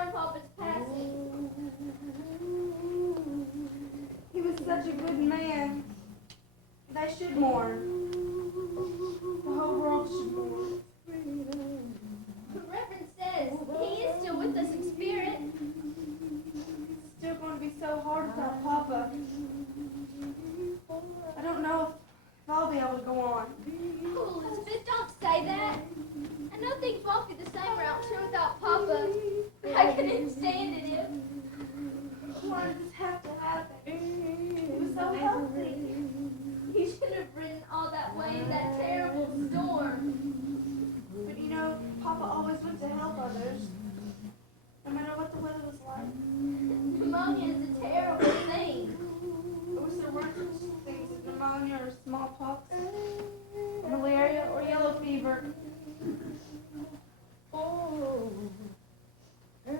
mourn Papa's passing. He was such a good man. They should mourn. The whole world should mourn. The Reverend says he is still with us in spirit. It's still going to be so hard without Papa. I don't know if I'll be able to go on. Oh, Elizabeth, don't say that. I know things won't be the same around here without Papa. I couldn't stand it if. Why did this have to happen? He was so healthy. He shouldn't have ridden all that way in that terrible storm. But you know, Papa always went to help others, no matter what the weather was like. Pneumonia is a terrible thing. I wish there weren't such things as pneumonia or smallpox, or malaria or yellow fever.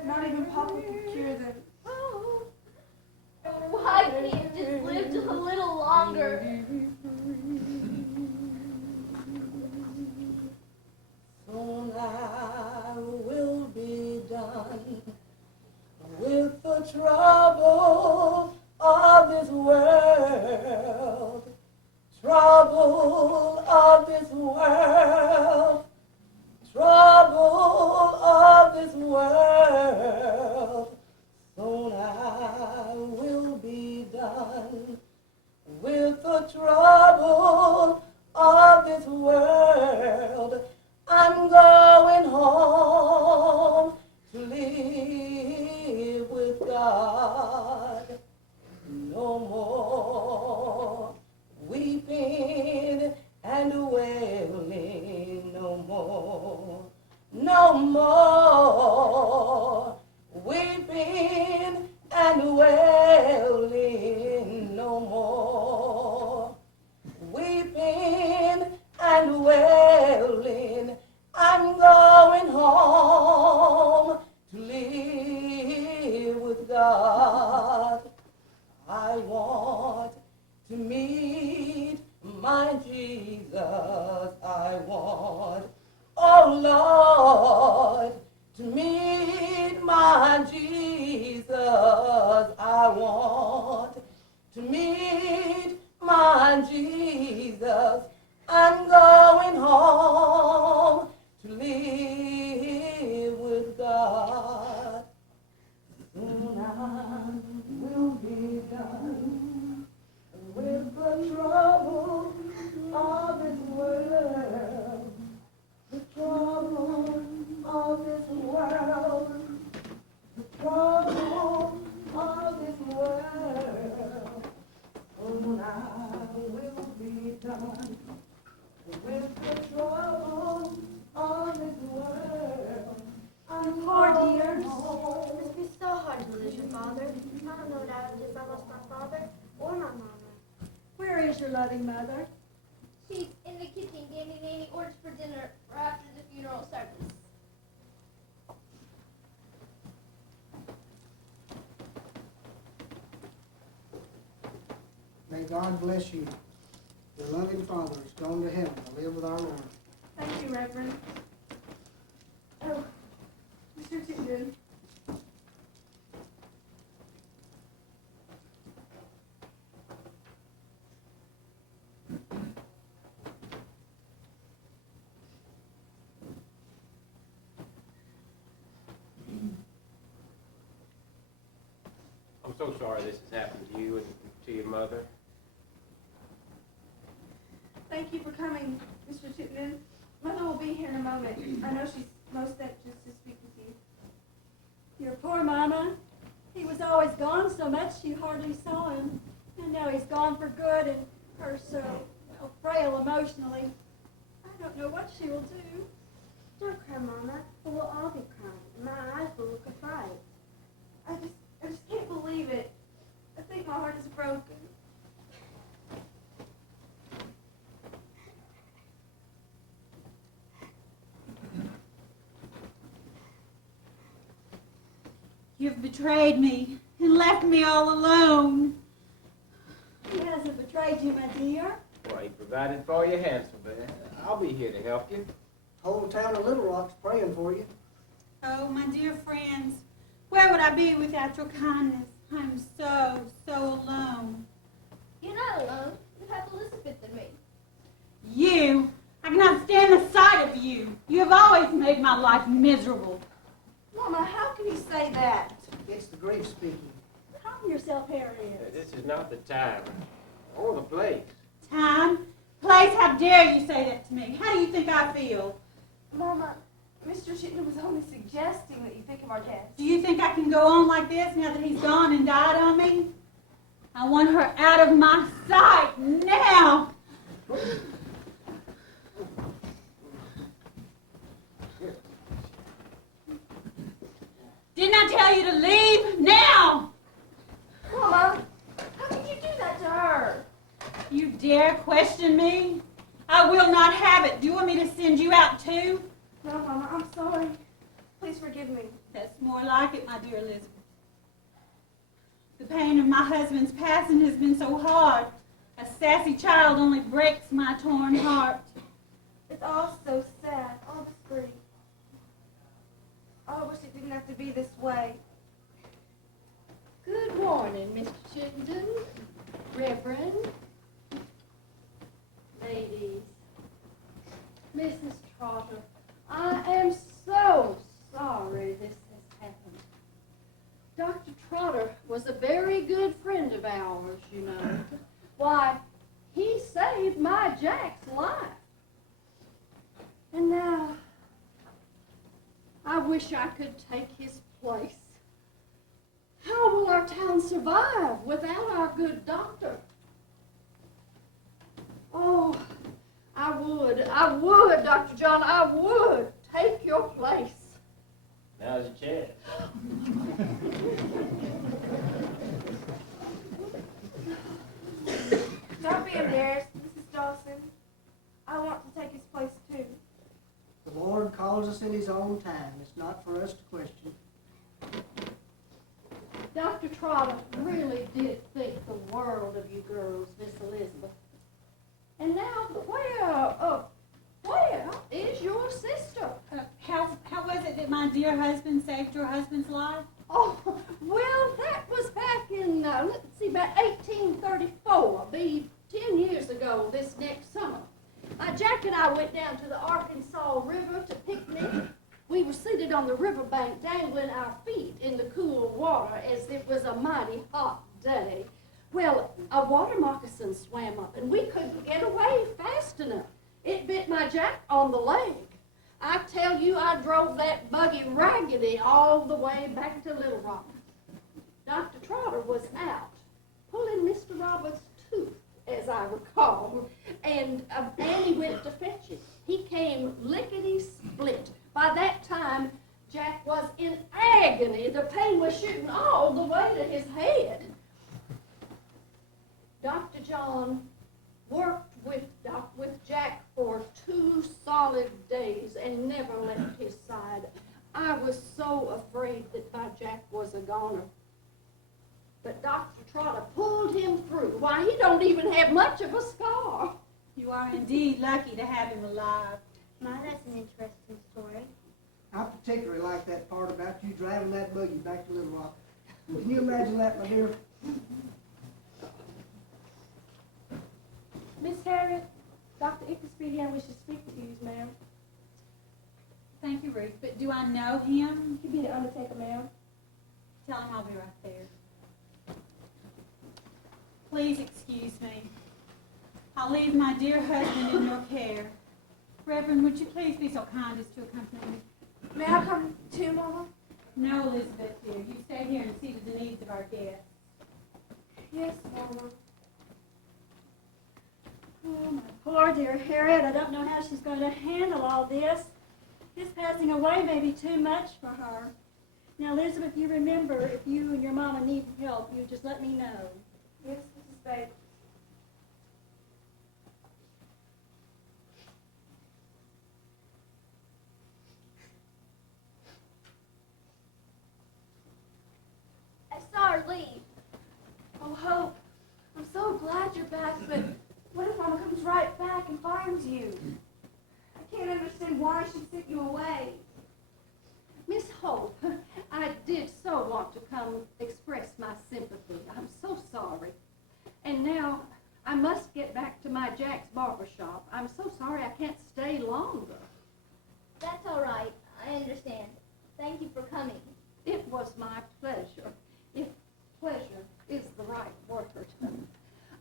Not even Papa could cure them. Why couldn't he have just lived a little longer? Soon I will be done with the trouble of this world. Trouble of this world. Trouble of this world. Soon I will be done with the trouble of this world. I'm going home to live with God. No more weeping and wailing, no more. No more weeping and wailing, no more. Weeping and wailing, I'm going home to live with God. I want to meet my Jesus. I want, oh Lord, to meet my Jesus. I want to meet my Jesus. I'm going home to live with God. Soon I will be done with the trouble of this world. The trouble of this world. The trouble of this world. Soon I will be done with the trouble of this world. I'm Poor dear. It must be so hard to lose your father. I don't know what I would do if I lost my father or my mama. Where is your loving mother? She's in the kitchen getting any orders for dinner for after the funeral service. May God bless you. Your loving father is gone to heaven to live with our Lord. Thank you, Reverend. Oh, Mr. Tindon. I'm so sorry this has happened to you and to your mother. Thank you for coming, Mr. Tindon. Mother will be here in a moment. I know she's most anxious to speak with you. Your poor mama. He was always gone so much you hardly saw him. And now he's gone for good and her so frail emotionally. I don't know what she will do. Don't cry, Mama. We'll all be crying. My eyes will look of fright. I just can't believe it. I think my heart is broken. You've betrayed me and left me all alone. He hasn't betrayed you, my dear. Well, he provided for you handsomely. I'll be here to help you. Whole town of Little Rock's praying for you. Oh, my dear friends, Where would I be without your kindness? I'm so, so alone. You're not alone. You have Elizabeth and me. You! I cannot stand the sight of you. You have always made my life miserable. Mama, how can you say that? It's the grief speaking. Calm yourself, Harriet. This is not the time or the place. Time? Place, how dare you say that to me? How do you think I feel? Mama, Mr. Chittenden was only suggesting that you think of our guest. Do you think I can go on like this now that he's gone and died on me? I want her out of my sight now. Didn't I tell you to leave now? Mama, how could you do that to her? You dare question me? I will not have it. Do you want me to send you out too? No, Mama, I'm sorry. Please forgive me. That's more like it, my dear Elizabeth. The pain of my husband's passing has been so hard. A sassy child only breaks my torn heart. It's all so sad, all this grief. Oh, I wish it didn't have to be this way. Good morning, Mr. Chittenden, Reverend, ladies. Mrs. Trotter, I am so sorry this has happened. Dr. Trotter was a very good friend of ours, you know. Why, he saved my Jack's life. And now, I wish I could take his place. How will our town survive without our good doctor? Oh, I would, Dr. John, I would take your place. Now's your chance. Don't be embarrassed, Mrs. Dawson. I want to take his place too. The Lord calls us in his own time. It's not for us to question. Dr. Trotter really did think the world of you girls, Miss Elizabeth. And now, where is your sister? How was it that my dear husband saved your husband's life? Oh, well, that was back in, let's see, about 1834, be 10 years ago this next summer. Jack and I went down to the Arkansas River to picnic. We were seated on the riverbank, dangling our feet in the cool water as it was a mighty hot day. Well, a water moccasin swam up, and we couldn't get away fast enough. It bit my Jack on the leg. I tell you, I drove that buggy raggedy all the way back to Little Rock. Dr. Trotter was out, pulling Mr. Roberts' tooth, as I recall, and Annie went to fetch it. He came lickety-split. By that time, Jack was in agony. The pain was shooting all the way to his head. Dr. John worked with Jack for 2 solid days and never left his side. I was so afraid that my Jack was a goner. But Dr. Trotter pulled him through. Why, he don't even have much of a scar. You are indeed lucky to have him alive. Ma, that's an interesting story. I particularly like that part about you driving that buggy back to Little Rock. Can you imagine that, my dear? Miss Harriet, Dr. Ickerspeedian wishes to speak with you, ma'am. Thank you, Ruth, but do I know him? He'd be the undertaker, ma'am. Tell him I'll be right there. Please excuse me. I'll leave my dear husband in your care. Reverend, would you please be so kind as to accompany me? May I come too, Mama? No, Elizabeth, dear. You stay here and see to the needs of our guests. Yes, Mama. Oh, my poor dear Harriet, I don't know how she's going to handle all this. His passing away may be too much for her. Now, Elizabeth, you remember, if you and your mama need help, you just let me know. Yes, Mrs. Bates. I saw her leave. Oh, Hope, I'm so glad you're back, but what if Mama comes right back and finds you? I can't understand why she sent you away. Miss Hope, I did so don't express my sympathy. I'm so sorry. And now I must get back to my Jack's barber shop. I'm so sorry I can't stay longer. That's all right. I understand. Thank you for coming. It was my pleasure, if pleasure is the right word.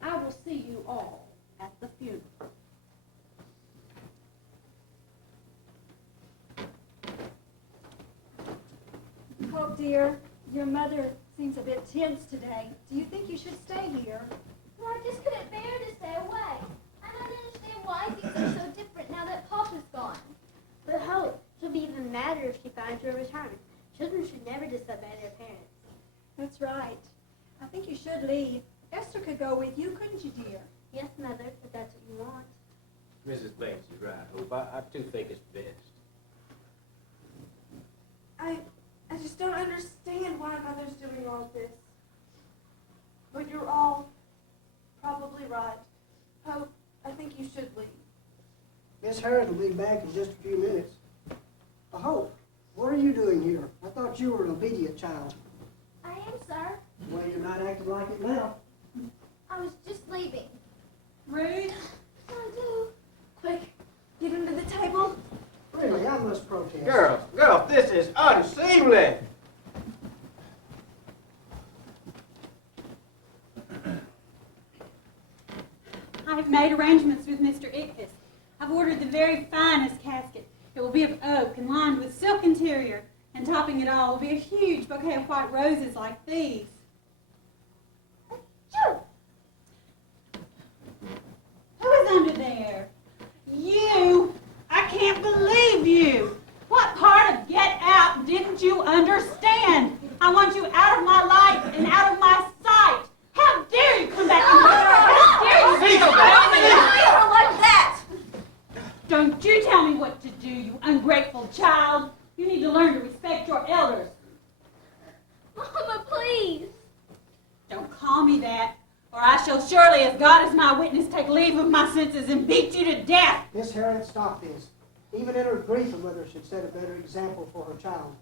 I will see you all at the funeral. Oh, dear, your mother seems a bit tense today. Do you think you should stay here? Well, I just couldn't bear to stay away. I don't understand why things are so different now that Papa's gone. But Hope, she'll be even madder if she finds you in retirement. Children should never disobey their parents. That's right. I think you should leave. Esther could go with you, couldn't you, dear? Yes, Mother, if that's what you want. Mrs. Banks is right, Hope. I too think it's best. I just don't understand why Mother's doing all this. But you're all probably right. Hope, I think you should leave. Miss Harris will be back in just a few minutes. Hope, what are you doing here? I thought you were an obedient child. I am, sir. Well, you're not acting like it now. I was just leaving. Ruth? I do. Quick, get him to the table. Really, I must protest. Girls, this is unseemly. I have made arrangements with Mr. Ickes. I've ordered the very finest casket. It will be of oak and lined with silk interior, and topping it all will be a huge bouquet of white roses like these. Achoo! Who is under there? You! I can't believe you! What part of get out didn't you understand? I want you out of my life and out of my sight. How dare you come back in here? How dare you Cease that! like that? Don't you tell me what to do, you ungrateful child. You need to learn to respect your elders. Mama, please. Don't call me that, or I shall surely, as God is my witness, take leave of my senses and beat you to death. Miss Harriet, stop this. Even in her grief, a mother should set a better example for her child.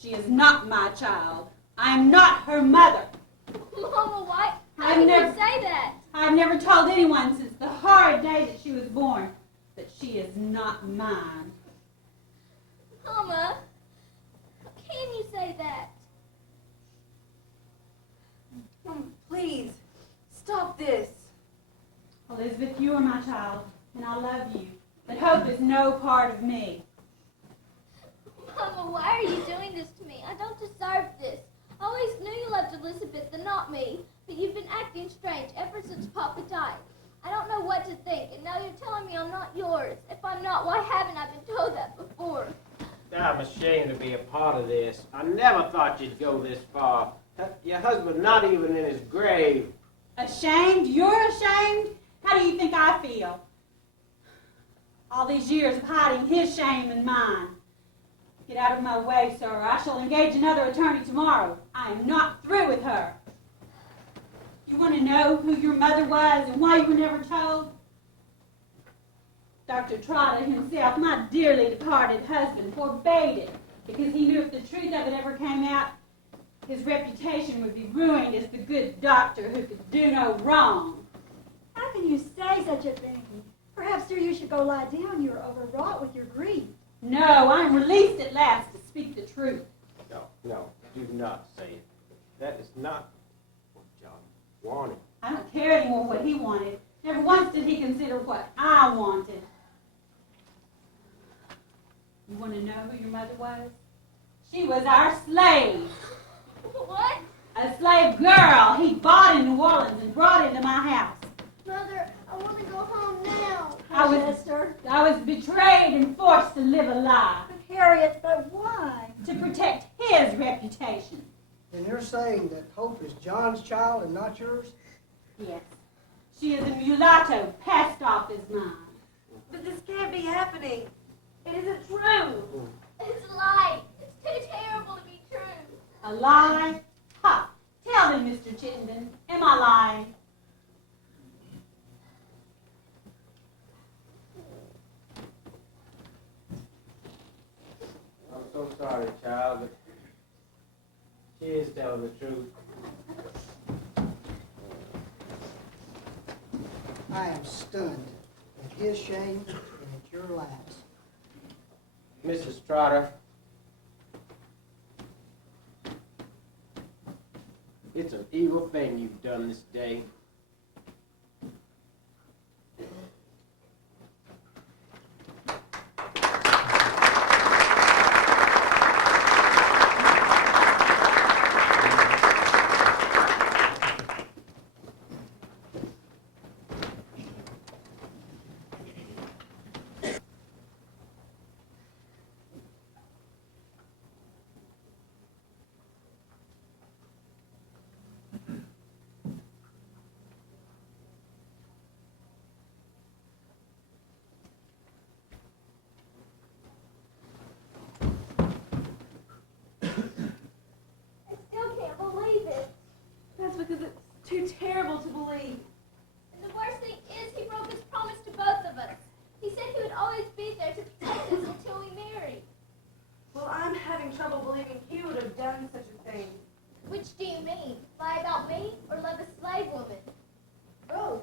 She is not my child. I am not her mother. Mama, why? How I've can never- you say that? I've never told anyone since the horrid day that she was born that she is not mine. Mama, how can you say that? Please, stop this. Elizabeth, you are my child, and I love you. But Hope is no part of me. Mama, why are you doing this to me? I don't deserve this. I always knew you loved Elizabeth and not me, but you've been acting strange ever since Papa died. I don't know what to think, and now you're telling me I'm not yours. If I'm not, why haven't I been told that before? I'm ashamed to be a part of this. I never thought you'd go this far. Your husband not even in his grave. Ashamed? You're ashamed? How do you think I feel? All these years of hiding his shame and mine. Get out of my way, sir. I shall engage another attorney tomorrow. I am not through with her. You want to know who your mother was and why you were never told? Dr. Trotter himself, my dearly departed husband, forbade it because he knew if the truth of it ever came out, his reputation would be ruined as the good doctor who could do no wrong. How can you say such a thing? Perhaps, dear, you should go lie down. You're overwrought with your grief. No, I am released at last to speak the truth. No, do not say it. That is not what John wanted. I don't care anymore what he wanted. Never once did he consider what I wanted. You want to know who your mother was? She was our slave. What? A slave girl he bought in New Orleans and brought into my house. Mother, I want to go home now. I was betrayed and forced to live a lie But Harriet, but why? to protect his reputation. And you're saying that Hope is John's child and not yours? Yes, she is a mulatto passed off as mine. But this can't be happening. It isn't true. It's a lie. It's too terrible to be true. A lie? Ha! Tell me, Mr. Chittenden, am I lying? I'm so sorry, child, but She is telling the truth. I am stunned at his shame and at your laughs. Mrs. Trotter, it's an evil thing you've done this day. I still can't believe it. That's because it's too terrible to believe. And the worst thing is he broke his promise to both of us. He said he would always be there to protect us until we married. Well, I'm having trouble believing he would have done such a thing. Which do you mean? Lie about me or love a slave woman? Both.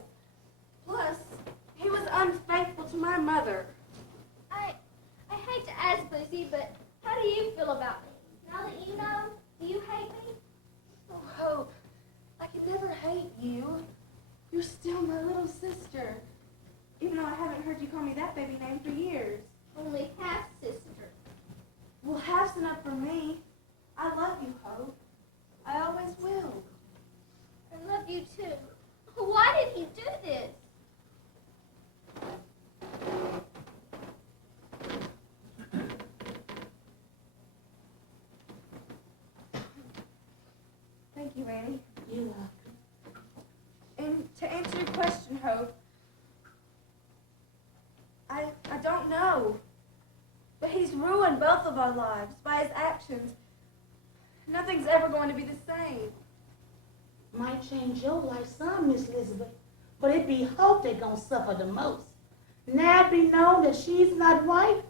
Plus, he was unfaithful to my mother. I hate to ask, Lizzie, but how do you feel about me? Now that you know, do you hate me? Oh, Hope, I can never hate you. You're still my little sister. Even though I haven't heard you call me that baby name for years. Only half sister. Well, half's enough for me. I love you, Hope. I always will. I love you too. Why did he do this? Thank you, Annie. You're welcome. And to answer your question, Hope, I don't know. But he's ruined both of our lives by his actions. Nothing's ever going to be the same. Might change your life some, Miss Elizabeth, but it be Hope that gonna suffer the most. Now it be known that she's not right,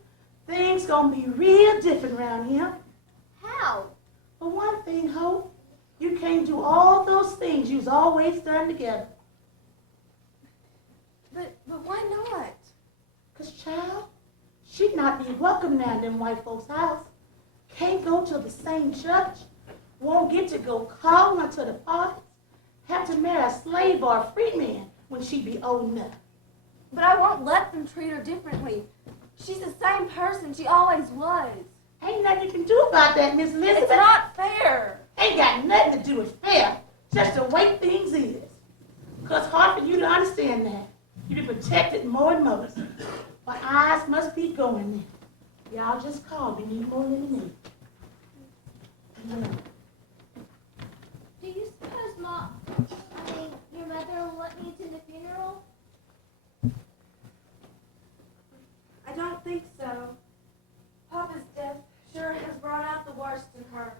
things gonna be real different around here. How? For one thing, Hope, you can't do all those things you was always done together. But why not? 'Cause, child, she'd not be welcome now in them white folks' house. Can't go to the same church, won't get to go calling to the parties, have to marry a slave or a free man when she be old enough. But I won't let them treat her differently. She's the same person she always was. Ain't nothing you can do about that, Miss Elizabeth. It's not fair. Ain't got nothing to do with fair, just the way things is. 'Cause hard for you to understand that. You be protected more and more. But eyes must be going there. Y'all just call me, need more than me. Do you suppose your mother will let me attend the funeral? I don't think so. Papa's death sure has brought out the worst in her.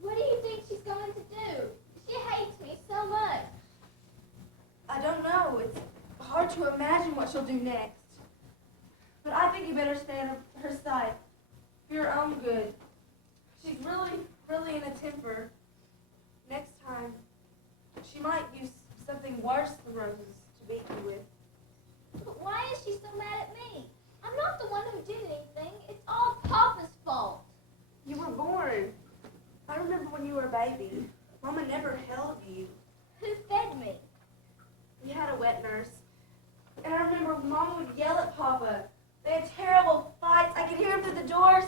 What do you think she's going to do? She hates me so much. I don't know. It's hard to imagine what she'll do next. But I think you better stay on her side for your own good. She's really in a temper. Next time, she might use something worse than roses to beat you with. But why is she so mad at me? I'm not the one who did anything. It's all Papa's fault. You were born. I remember when you were a baby. Mama never held you. Who fed me? We had a wet nurse. And I remember Mama would yell at Papa. They had terrible fights. I could hear them through the doors.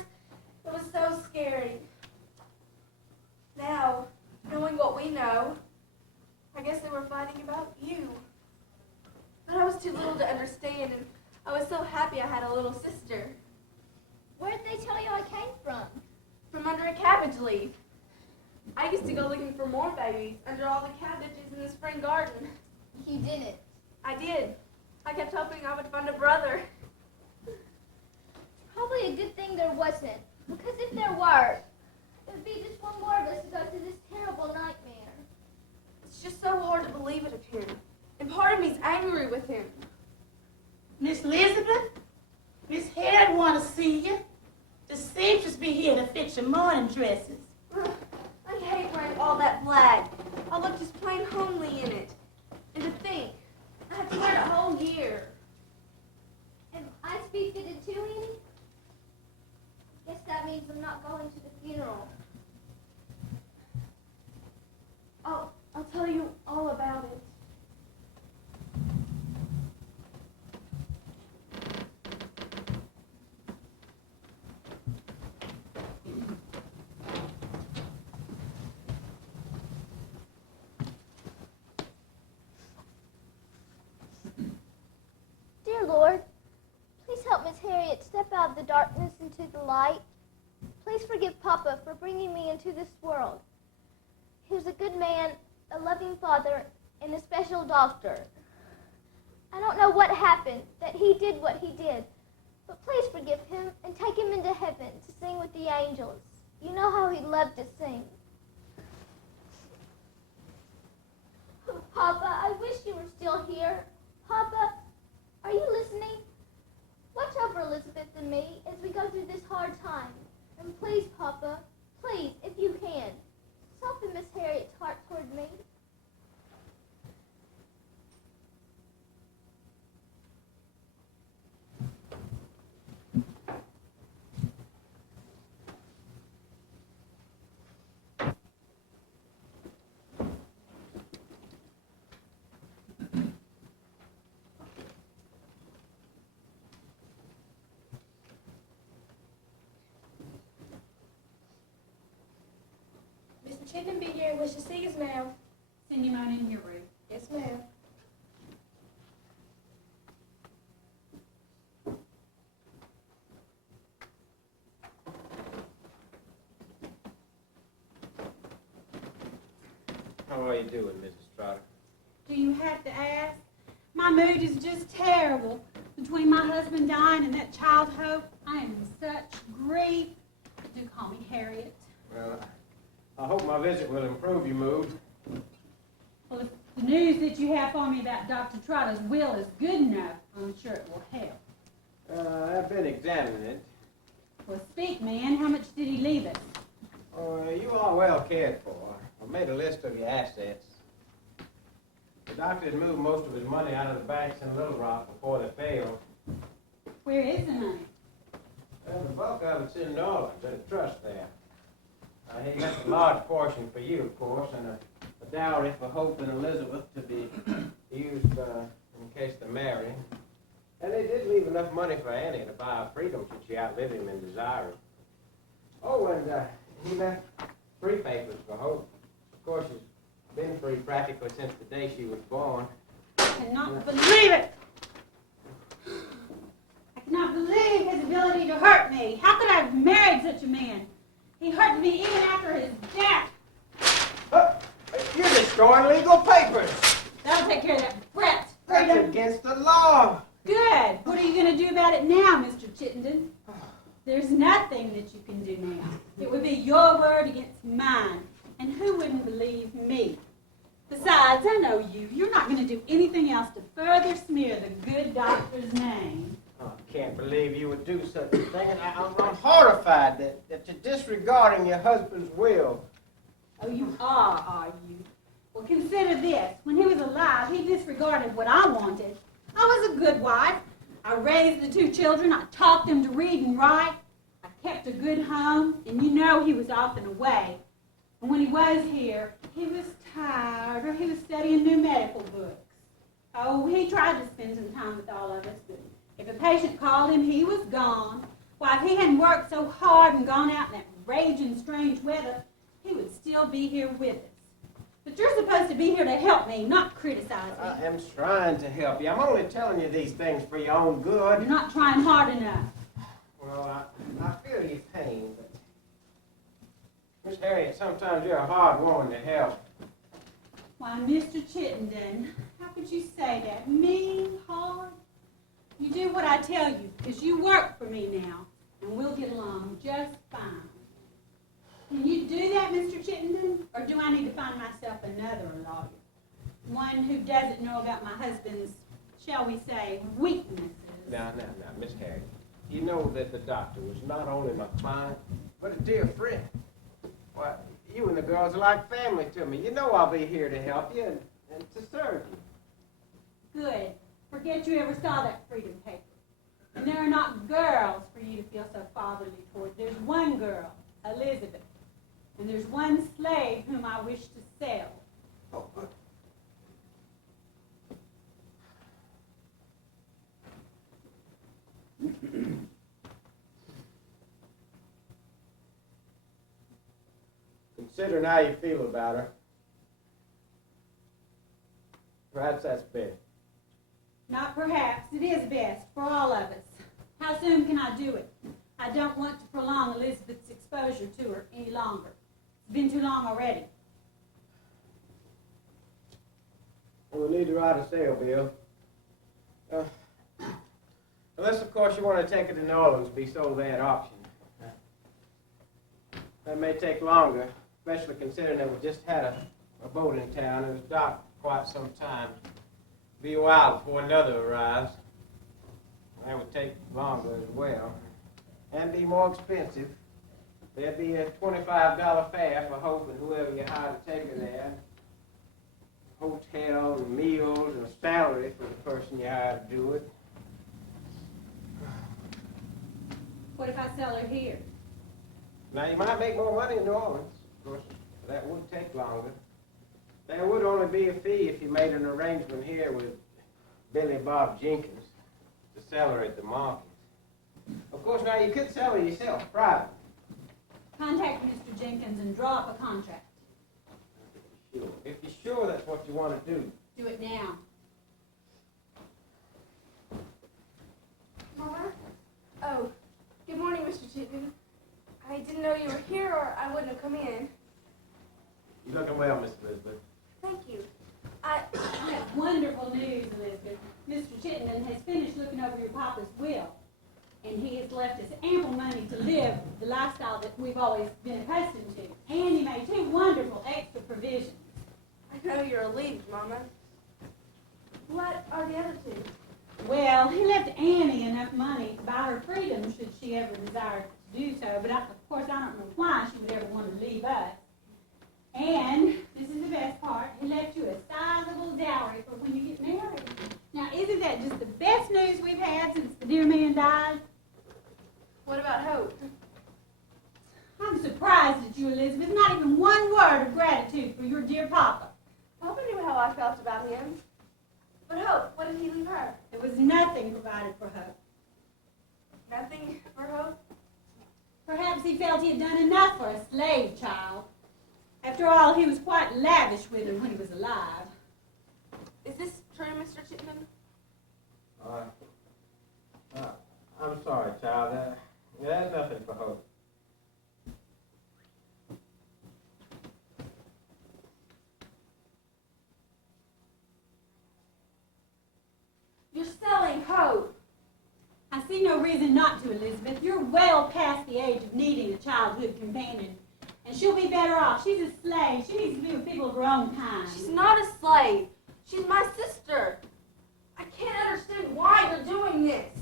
It was so scary. Now, knowing what we know, I guess they were fighting about you. But I was too little to understand, and I was so happy I had a little sister. Where did they tell you I came from? From under a cabbage leaf. I used to go looking for more babies under all the cabbages in the spring garden. You didn't. I did. I kept hoping I would find a brother. Probably a good thing there wasn't. Because if there were, it would be just one more of us to go through this terrible nightmare. It's just so hard to believe it of him. And part of me's angry with him. Miss Elizabeth, Miss Harriet want to see you. The seamstress just be here to fix your morning dresses. Ugh, I hate wearing all that black. I look just plain homely in it. And to think, I have to wear it a whole year. Am I to be fitted too, Annie? Guess that means I'm not going to the funeral. I'll tell you all about it. Dear Lord, please help Miss Harriet step out of the darkness into the light. Please forgive Papa for bringing me into this world. He was a good man, a loving father, and a special doctor. I don't know what happened, that he did what he did, but please forgive him and take him into heaven to sing with the angels. You know how he loved to sing. Papa, I wish you were still here. Papa, are you listening? Watch over Elizabeth and me as we go through this hard time. And please, Papa, please, if you can, soften Miss Harriet's heart toward me. Mr. Chittenden be here and wish to see us, ma'am. Send him on in here, Ruth. Yes, ma'am. How are you doing, Mrs. Trotter? Do you have to ask? My mood is just terrible. Between my husband dying and that child Hope, I am in such grief. Do call me Harriet. Well, I hope my visit will improve your mood. Well, if the news that you have for me about Dr. Trotter's will is good enough, I'm sure it will help. I've been examining it. Well, speak, man. How much did he leave us? You are well cared for. I made a list of your assets. The doctor had moved most of his money out of the banks in Little Rock before they failed. Where is the money? Well, the bulk of it's in New Orleans, in a trust there. He left a large portion for you, of course, and a dowry for Hope and Elizabeth to be used in case they marry. And they did leave enough money for Annie to buy her freedom should she outlive him in desiring. Oh, and he left free papers for Hope. Of course, she's been free practically since the day she was born. I cannot believe it! I cannot believe his ability to hurt me. How could I have married such a man? He hurt me even after his death. You're destroying legal papers. That'll take care of that brat. That's against the law. Good. What are you going to do about it now, Mr. Chittenden? There's nothing that you can do now. It would be your word against mine. And who wouldn't believe me? Besides, I know you. You're not going to do anything else to further smear the good doctor's name. Oh, I can't believe you would do such a thing, and I'm horrified that you're disregarding your husband's will. Oh, you are you? Well, consider this. When he was alive, he disregarded what I wanted. I was a good wife. I raised the 2 children. I taught them to read and write. I kept a good home, and you know he was often away. And when he was here, he was tired, or he was studying new medical books. Oh, he tried to spend some time with all of us, but if a patient called him, he was gone. Why, if he hadn't worked so hard and gone out in that raging strange weather, he would still be here with us. But you're supposed to be here to help me, not criticize me. I am trying to help you. I'm only telling you these things for your own good. You're not trying hard enough. Well, I feel your pain, but Miss Harriet, sometimes you're a hard woman to help. Why, Mr. Chittenden, how could you say that? Mean, hard? You do what I tell you, because you work for me now, and we'll get along just fine. Can you do that, Mr. Chittenden? Or do I need to find myself another lawyer? One who doesn't know about my husband's, shall we say, weaknesses. Now, Miss Harriet, you know that the doctor was not only my client, but a dear friend. Why, you and the girls are like family to me. You know I'll be here to help you and to serve you. Good. Forget you ever saw that freedom paper. And there are not girls for you to feel so fatherly toward. There's one girl, Elizabeth. And there's one slave whom I wish to sell. Oh, good. Considering how you feel about her, perhaps that's best. Not perhaps. It is best for all of us. How soon can I do it? I don't want to prolong Elizabeth's exposure to her any longer. It's been too long already. We'll need to write a sale bill. Unless, of course, you want to take it to New Orleans to be sold at auction. That may take longer, especially considering that we just had a boat in town. It was docked quite some time. Be a while before another arrives. That would take longer as well. And be more expensive. There'd be a $25 fare for Hope and whoever you hire to take her there. Hotel and meals and a salary for the person you hire to do it. What if I sell her here? Now, you might make more money in New Orleans. Of course, that would take longer. There would only be a fee if you made an arrangement here with Billy Bob Jenkins to sell her at the market. Of course, now you could sell her yourself, privately. Contact Mr. Jenkins and draw up a contract. Sure. If you're sure that's what you want to do. Do it now. Mama? Oh, good morning, Mr. Chittenden. I didn't know you were here or I wouldn't have come in. You're looking well, Miss Elizabeth. Thank you. I have wonderful news, Elizabeth. Mr. Chittenden has finished looking over your papa's will, and he has left us ample money to live the lifestyle that we've always been accustomed to. And he made 2 wonderful extra provisions. I know you're relieved, Mama. What are the other 2? Well, he left Annie enough money to buy her freedom should she ever desire to do so, but of course I don't know why she would ever want to leave us. And, this is the best part, he left you a sizable dowry for when you get married. Now, isn't that just the best news we've had since the dear man died? What about Hope? I'm surprised at you, Elizabeth. Not even one word of gratitude for your dear papa. Papa knew how I felt about him. But Hope, what did he leave her? There was nothing provided for Hope. Nothing for Hope? Perhaps he felt he had done enough for a slave child. After all, he was quite lavish with her when he was alive. Is this true, Mr. Chittenden? I'm sorry, child. There's nothing for Hope. You're selling Hope. I see no reason not to, Elizabeth. You're well past the age of needing a childhood companion. And she'll be better off. She's a slave. She needs to be with people of her own kind. She's not a slave. She's my sister. I can't understand why you're doing this.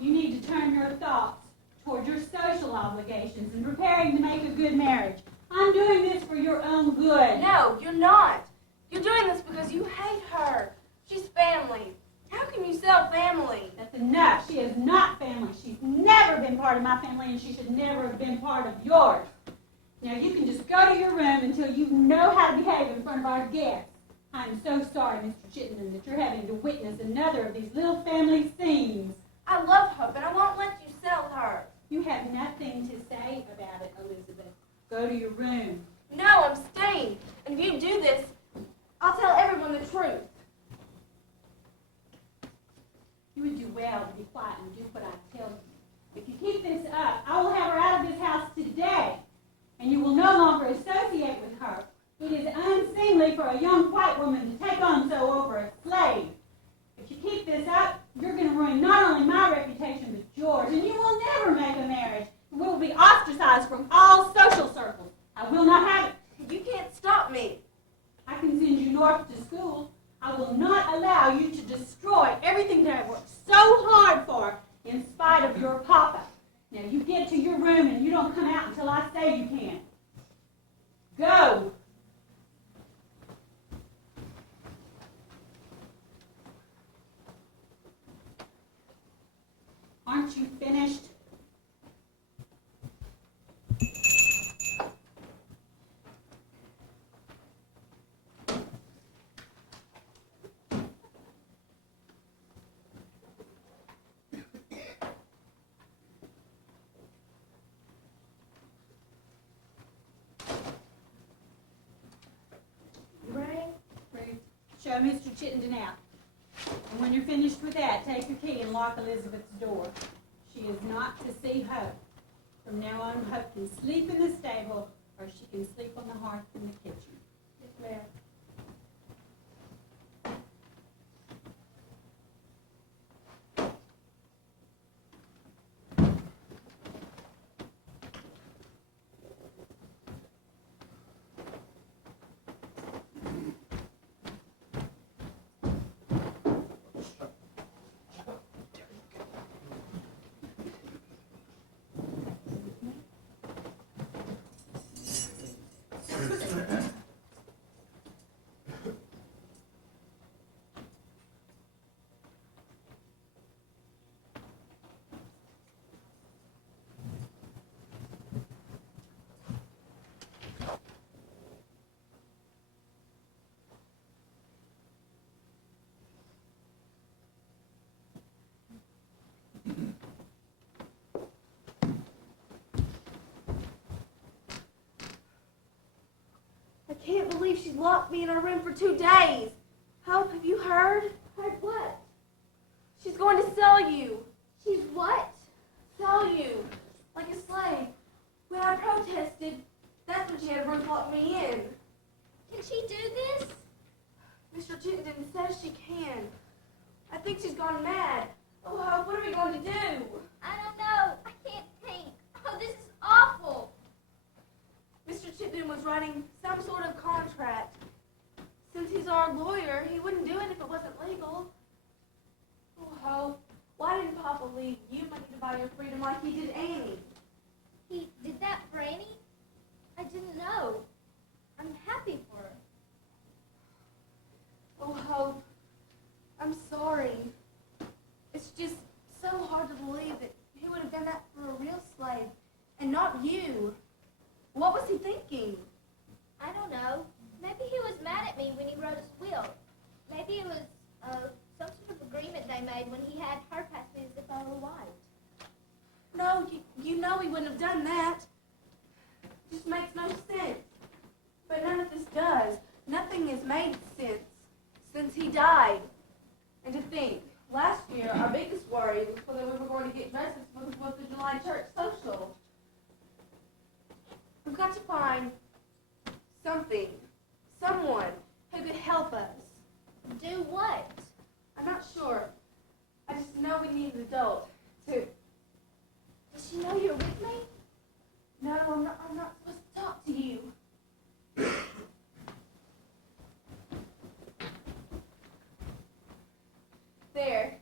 You need to turn your thoughts toward your social obligations and preparing to make a good marriage. I'm doing this for your own good. No, you're not. You're doing this because you hate her. She's family. How can you sell family? That's enough. She is not family. She's never been part of my family, and she should never have been part of yours. Now, you can just go to your room until you know how to behave in front of our guests. I'm so sorry, Mr. Chittenden, that you're having to witness another of these little family scenes. I love Hope, and I won't let you sell her. You have nothing to say about it, Elizabeth. Go to your room. No, I'm staying. And if you do this, I'll tell everyone the truth. You would do well to be quiet and do what I tell you. If you keep this up, I will have her out of this house today, and you will no longer associate with her. It is unseemly for a young white woman to take on so over a slave. If you keep this up, you're going to ruin not only my reputation, but yours, and you will never make a marriage. We will be ostracized from all social circles. I will not have it. You can't stop me. I can send you north to school. I will not allow you to destroy everything that I've worked so hard for in spite of your papa. Now, Now you get to your room and you don't come out until I say you can. Go! Aren't you finished? Ruth, show Mr. Chittenden out. And when you're finished with that, take your key and lock Elizabeth's door. She is not to see Hope. From now on, Hope can sleep in the stable, or she can sleep on the hearth in the kitchen. Yes, ma'am. I can't believe she locked me in her room for 2 days. Hope, have you heard? Heard what? She's going to sell you. She's what? Sell you. Like a slave. When I protested, that's when she had Ruth lock me in. Can she do this? Mr. Chittenden says she can. I think she's gone mad. Oh, Hope, what are we going to do? I don't know. I can't think. Oh, this is awful. Mr. Chittenden was writing some sort of contract. Since he's our lawyer, he wouldn't do it if it wasn't legal. Oh, Hope, why didn't Papa leave you money to buy your freedom like he did Annie? He did that for Annie? I didn't know. I'm happy for her. Oh, Hope, I'm sorry. It's just so hard to believe that he would have done that for a real slave and not you. What was he thinking? I don't know. Maybe he was mad at me when he wrote his will. Maybe it was some sort of agreement they made when he had her pass me as if I were white. No, you know he wouldn't have done that. It just makes no sense. But none of this does. Nothing has made sense since he died. And to think, last year our biggest worry was whether we were going to get dresses for the 4th of July church social. We've got to find something, someone who could help us. Do what? I'm not sure. I just know we need an adult to... Does she know you're with me? No, I'm not supposed to talk to you. There.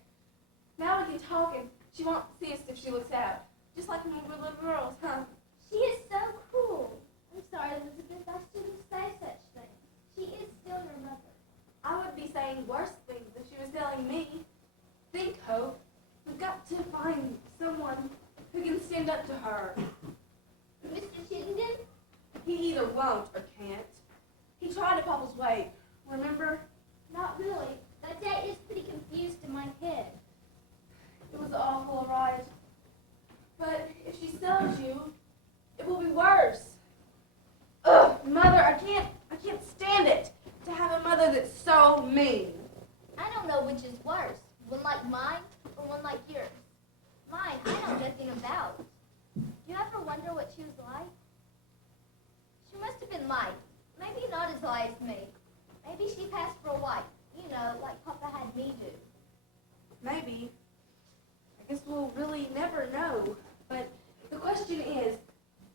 Now we can talk and she won't see us if she looks out. Just like when we were little girls, huh? She is so cruel. I'm sorry, Elizabeth. I shouldn't say such things. She is still your mother. I would be saying worse things if she was telling me. Think, Hope. We've got to find someone who can stand up to her. Mr. Chittenden? He either won't or can't. He tried it Papa's way. Remember? Not really. That day is pretty confused in my head. It was awful, right? But if she sells you, it will be worse. Ugh, Mother, I can't stand it to have a mother that's so mean. I don't know which is worse. One like mine or one like yours. Mine, I know nothing about. Do you ever wonder what she was like? She must have been light. Maybe not as light as me. Maybe she passed for a white. You know, like Papa had me do. Maybe. I guess we'll really never know. But the question is,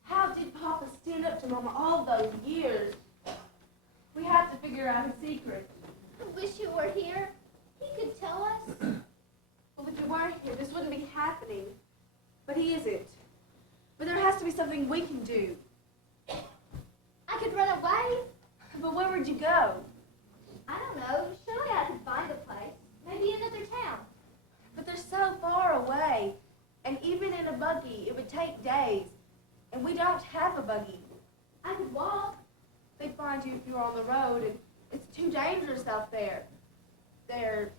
how did Papa stand up to Mama all those years? We have to figure out his secret. I wish you were here. He could tell us. Well, if you weren't here, this wouldn't be happening. But he isn't. something we can do. I could run away. But where would you go? I don't know. Surely I could find a place. Maybe another town. But they're so far away. And even in a buggy, it would take days. And we don't have a buggy. I could walk. They'd find you if you were on the road, and it's too dangerous out there. They're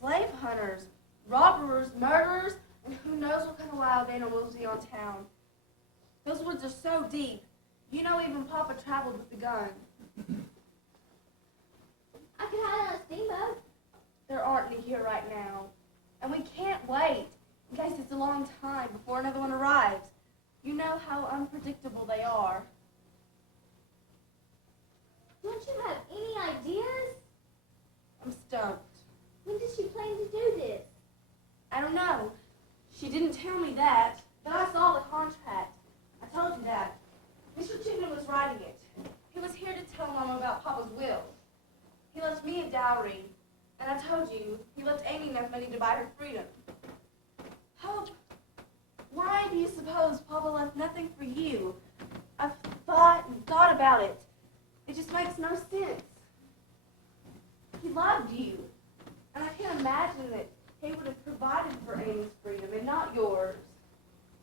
slave hunters, robbers, murderers, and who knows what kind of wild animals be on town. Those woods are so deep. You know, even Papa traveled with the gun. I could hide on a steamboat. There aren't any here right now. And we can't wait, in case it's a long time before another one arrives. You know how unpredictable they are. Don't you have any ideas? I'm stumped. When does she plan to do this? I don't know. She didn't tell me that, but I saw the contract. I told you that. Mr. Chicken was writing it. He was here to tell Mama about Papa's will. He left me a dowry, and I told you he left Amy enough money to buy her freedom. Hope, why do you suppose Papa left nothing for you? I've thought and thought about it. It just makes no sense. He loved you, and I can't imagine that he would have provided for Amy's freedom and not yours.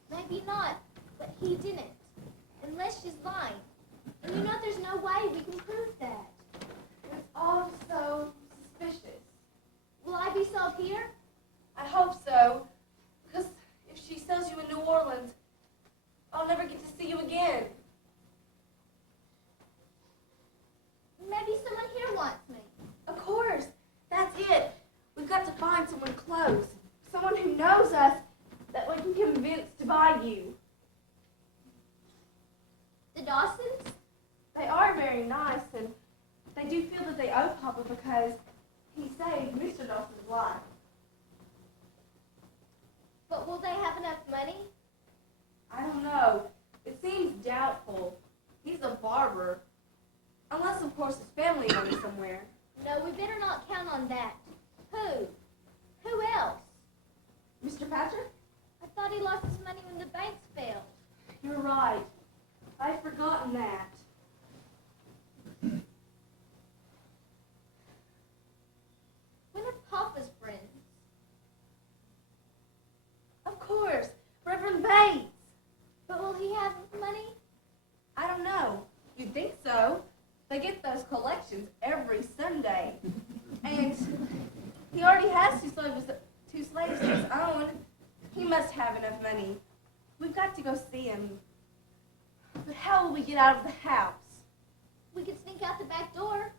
Maybe not, but he didn't. Unless she's lying. And you know there's no way we can prove that. It's all so suspicious. Will I be sold here? I hope so, because if she sells you in New Orleans, I'll never get to see you again. Maybe someone here wants me. Of course, that's it. We've got to find someone close, someone who knows us that we can convince to buy you. The Dawsons? They are very nice, and they do feel that they owe Papa because he saved Mr. Dawson's life. But will they have enough money? I don't know. It seems doubtful. He's a barber. Unless, of course, his family owns somewhere. No, we better not count on that. Who? Who else? Mr. Patrick? I thought he lost his money when the banks failed. You're right. I've forgotten that. One of Papa's friends. Of course, Reverend Bates. But will he have money? I don't know. You'd think so. They get those collections every Sunday. And he already has two slaves of his own. He must have enough money. We've got to go see him. But how will we get out of the house? We could sneak out the back door.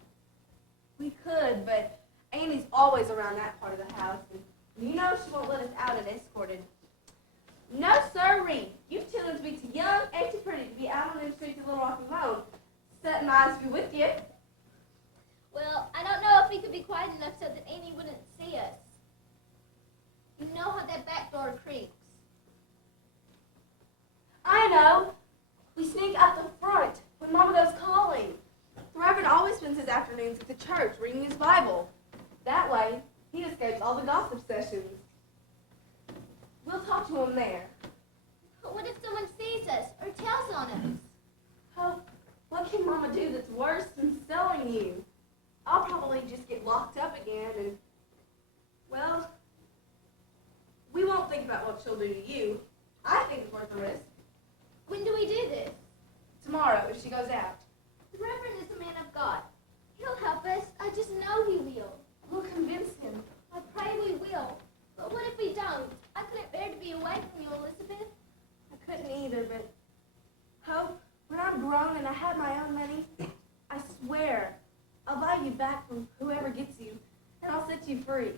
We could, but Amy's always around that part of the house. And you know she won't let us out unescorted. No, sirree. You children to be too young and too pretty to be out on them streets of Little Rock alone. Set my eyes be with you. Well, I don't know if we could be quiet enough so that Amy wouldn't see us. You know how that back door creaks. I know. We sneak out the front when Mama goes calling. The Reverend always spends his afternoons at the church reading his Bible. That way, he escapes all the gossip sessions. We'll talk to him there. But what if someone sees us or tells on us? Oh, what can Mama do that's worse than selling you? I'll probably just get locked up again and, well, we won't think about what she'll do to you. I think it's worth the risk. When do we do this? Tomorrow, if she goes out. The Reverend is a man of God. He'll help us. I just know he will. We'll convince him. I pray we will. But what if we don't? I couldn't bear to be away from you, Elizabeth. I couldn't either, but Hope, when I'm grown and I have my own money, I swear I'll buy you back from whoever gets you, and I'll set you free.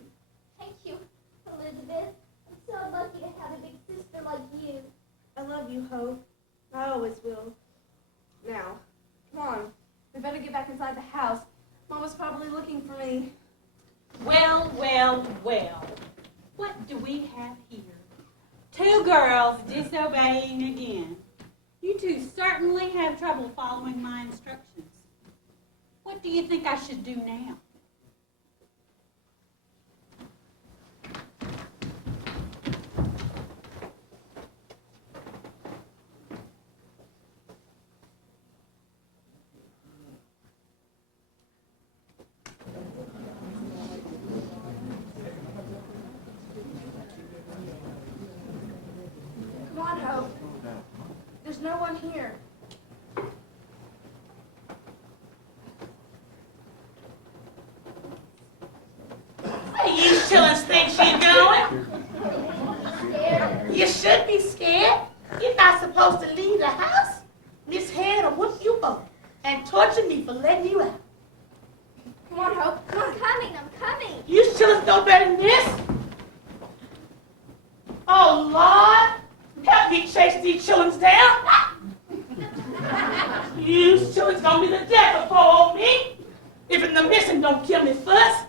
Thank you, Elizabeth. I'm so lucky to have a big sister like you. I love you, Hope. I always will. Now, come on. We better get back inside the house. Mama's probably looking for me. Well, well, well. What do we have here? Two girls disobeying again. You two certainly have trouble following my instructions. What do you think I should do now? no one here. Where you chillin' think she going? You should be scared. You're not supposed to leave the house. Miss Head will whoop you both and torture me for letting you out. Come on, Hope. Come on. I'm coming. You chillins know better than this. Oh, Lord. Help me chase these chillins down. You chillins gonna be the death of poor old me. If the missing don't kill me first.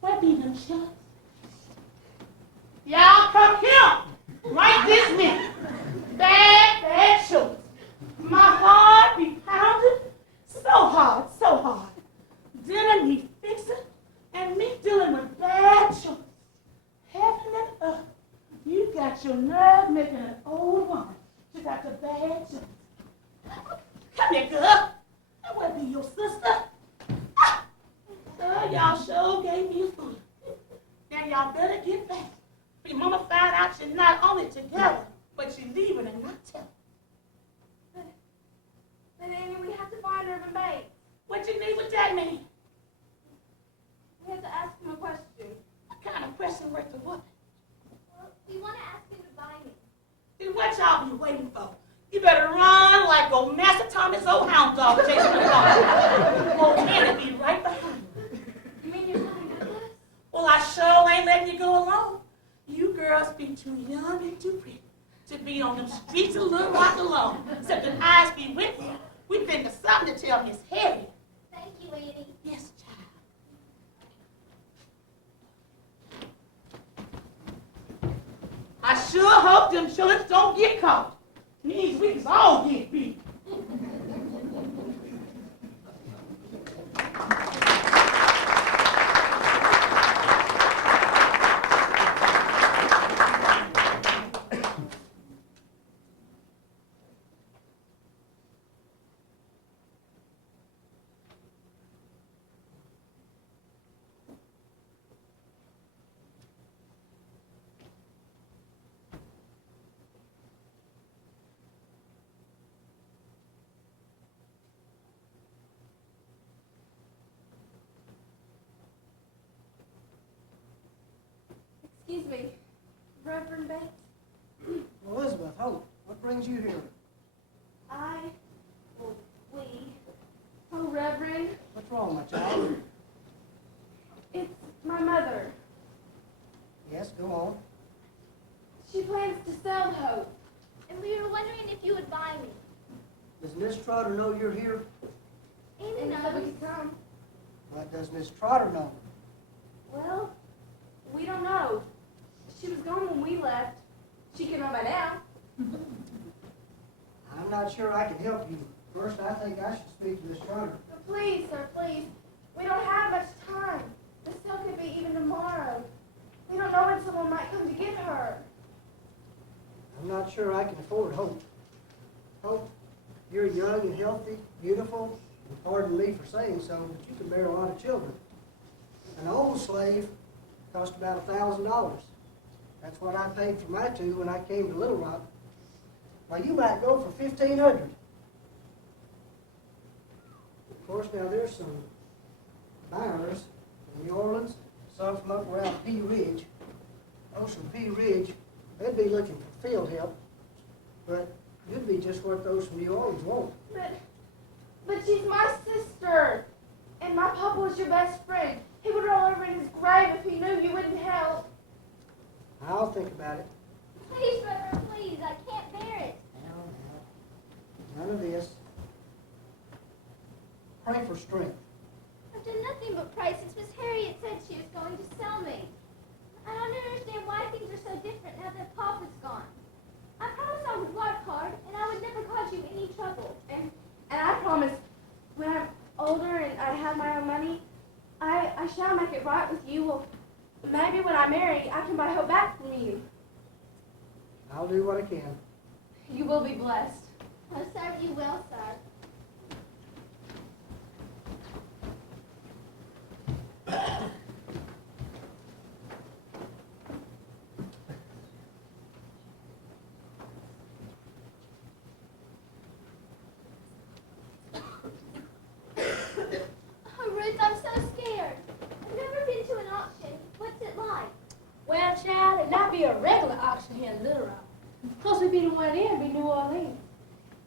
Where be them chillins? Y'all come here. Right this minute. Bad chillins. My heart be pounding so hard, so hard. Dinner need fixing, and me dealing with bad chillins. Heaven and earth. You got your nerve making an old woman. You got the bad chillins. Come here, girl. That would be your sister. Y'all sure gave me a fool. Now y'all better get back. Your mama found out you're not only together, but you're leaving and not telling. But Annie, we have to find Reverend Bates. What you need with that mean? We have to ask him a question. What kind of question worth the woman? Well, we want to ask him to buy me. Then what y'all be waiting for? You better run like old Master Thomas old hound dog chasing the dog. Old Annie be right behind you. You mean you're coming with us? Well, I sure ain't letting you go alone. You girls be too young and too pretty to be on them streets of Little Rock alone. Except that eyes be with you. We think of something to tell Miss Harriet. Thank you, Annie. Yes, child. I sure hope them chillins don't get caught. Means we can all get beat. Excuse me, Reverend Bates? Elizabeth, Hope, what brings you here? Oh, Reverend, What's wrong, my child? it's my mother. Yes, go on. She plans to sell Hope. And we were wondering if you would buy me. Does Miss Trotter know you're here? Annie And so we knows. could come. What does Miss Trotter know? Well, we don't know. She was gone when we left. She could know by now. I'm not sure I can help you. First, I think I should speak to Miss Trotter. But please, sir, please. We don't have much time. The sale could be even tomorrow. We don't know when someone might come to get her. I'm not sure I can afford Hope. Hope, you're young and healthy, beautiful, and pardon me for saying so, but you can bear a lot of children. An old slave cost about $1,000. That's what I paid for my two when I came to Little Rock. Well, you might go for $1,500. Of course, now there's some buyers in New Orleans, some from up around Pea Ridge. Those from Pea Ridge, they'd be looking for field help, but you'd be just what those from New Orleans want. But she's my sister. And my papa was your best friend. He would roll over in his grave if he knew you wouldn't help. I'll think about it. Please, Reverend, please. I can't bear it. None of this. Pray for strength. I've done nothing but pray since Miss Harriet said she was going to sell me. I don't understand why things are so different now that Papa's gone. I promised I would work hard, and I would never cause you any trouble. And I promise, when I'm older and I have my own money, I shall make it right with you. Well, maybe when I marry, I can buy Hope back from you. I'll do what I can. You will be blessed. I'll serve you well, sir. be the one there, be New Orleans.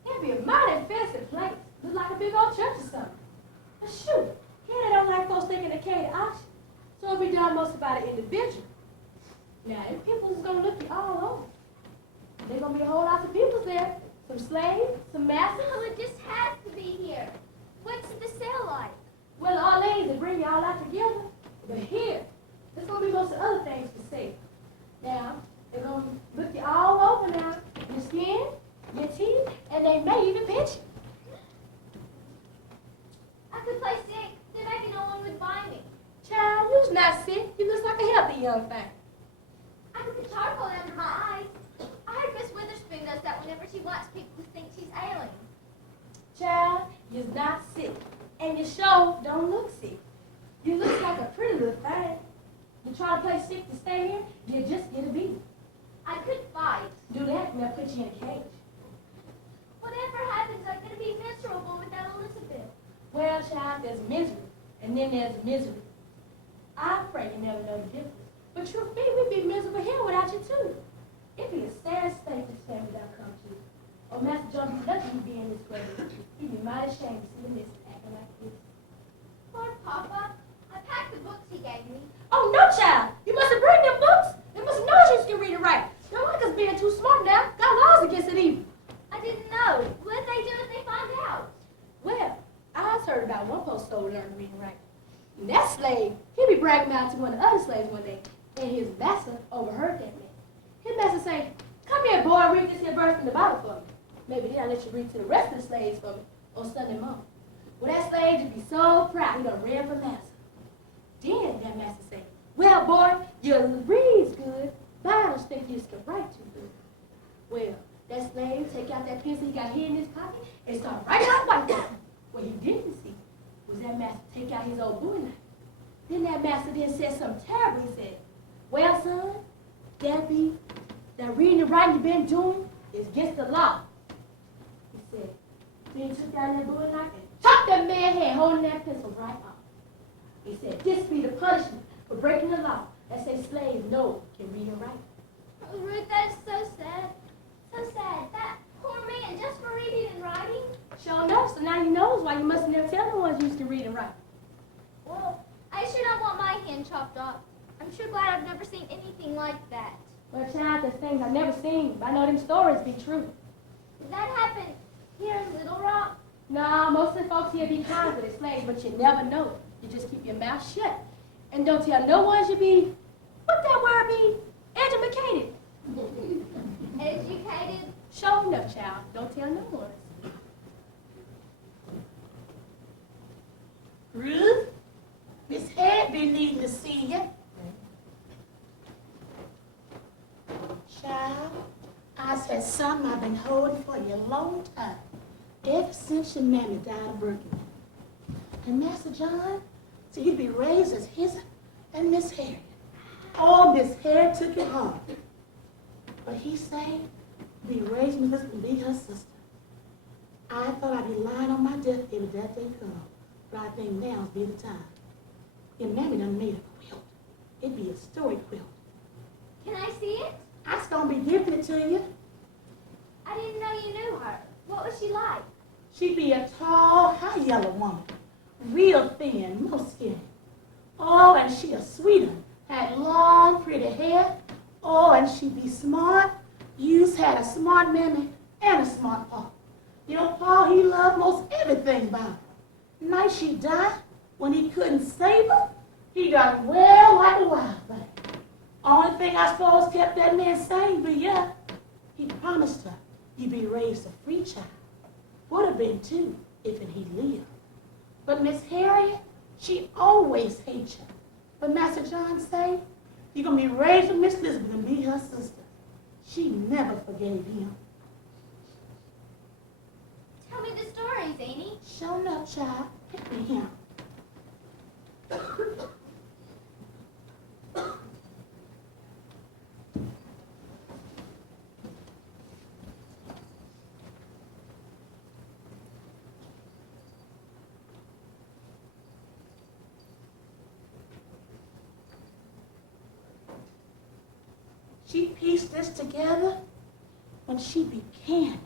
It'd be a mighty fancy place. Look like a big old church or something. But shoot, here they don't like folks thinking they cater auction. So it'll be done mostly by the individual. Now, them people is gonna look you all over. There's gonna be a whole lot of people there. Some slaves, some masters. Well, it just has to be here. What's the sale like? Well, Orleans will bring you all out together. But here, there's gonna be lots of other things to see. Now, they're gonna look you all over now. Your skin, your teeth, and they may even pinch you. I could play sick, then maybe no one would buy me. Child, you's not sick. You look like a healthy young thing. I could put charcoal under my eyes. I heard Miss Witherspoon does that whenever she wants people to think she's ailing. Child, you're not sick. And your show don't look sick. You look like a pretty little thing. You try to play sick to stay here, you just get a beat. I could fight. Do that and they'll put you in a cage. Whatever happens, I'm going to be miserable without Elizabeth. Well, child, there's misery, and then there's misery. I pray you never know the difference. But truth be, we'd be miserable here without you, too. It'd be a sad state this family don't come to. Oh, Master John, he doesn't be in this way. He'd be mighty ashamed to see the missus acting like this. Poor Papa. I packed the books he gave me. Oh, no, child. You mustn't bring them books. They must know you can read and write. Don't like us being too smart now. Got laws against it even. I didn't know. What they do if they find out? Well, I heard about one post soldier learned to read and write. And that slave, he be bragging out to one of the other slaves one day, and his master overheard that man. His master say, "Come here, boy, read this here verse from the Bible for me. Maybe then I'll let you read to the rest of the slaves for me on Sunday morning." Well, that slave just be so proud he done read for master. Then that master say, "Well, boy, you read's good, but I don't think you can write too good." Well, that slave take out that pencil he got here in his pocket and start writing out whiteboard. What he didn't see was that master take out his old bowie knife. Then that master then said something terrible. He said, "Well, son, that reading and writing you've been doing is against the law." He said, then he took out that bowie knife and chopped that man's head holding that pencil right off. He said, "This be the punishment for breaking the law that says slaves no can read and write." Oh, Ruth, that is so sad. So sad. That poor man just for reading and writing. Sure enough, so now he knows why you mustn't never tell no one you used to read and write. Well, I sure don't want my hand chopped off. I'm sure glad I've never seen anything like that. Well, child, there's things I've never seen, but I know them stories be true. Did that happen here in Little Rock? Nah, most of the folks here be kind with their slaves, but you never know. You just keep your mouth shut. And don't tell no one you be, what that word be? Educated. Educated? Sure enough, child. Don't tell no one. Ruth, Miss Head be needing to see you. Child, I said something I've been holding for you a long time. Ever since your mammy died of Burgundy. And Master John, so he'd be raised as his and Miss Harriet. Oh, Miss Harriet took it hard. But he said, be raised me and be her sister. I thought I'd be lying on my deathbed if that day come. But I think now's be the time. Your mammy done made a quilt. It'd be a story quilt. Can I see it? I was gonna be giving it to you. I didn't know you knew her. What was she like? She'd be a tall, high yellow woman. Real thin, most skinny. Oh, and she a sweet one. Had long, pretty hair. Oh, and she be smart. You's had a smart mammy and a smart pa. Your pa, he loved most everything about her. Night she died, when he couldn't save her, he done well like a wild thing. Only thing I suppose kept that man sane, but yeah, he promised her you'd be raised a free child. Would have been too, if he lived. But Miss Harriet, she always hates you. But Master John say, you're going to be raised with Miss Elizabeth and be her sister. She never forgave him. Tell me the story, Zany. Show enough, child. Pick me him. She pieced this together when she began.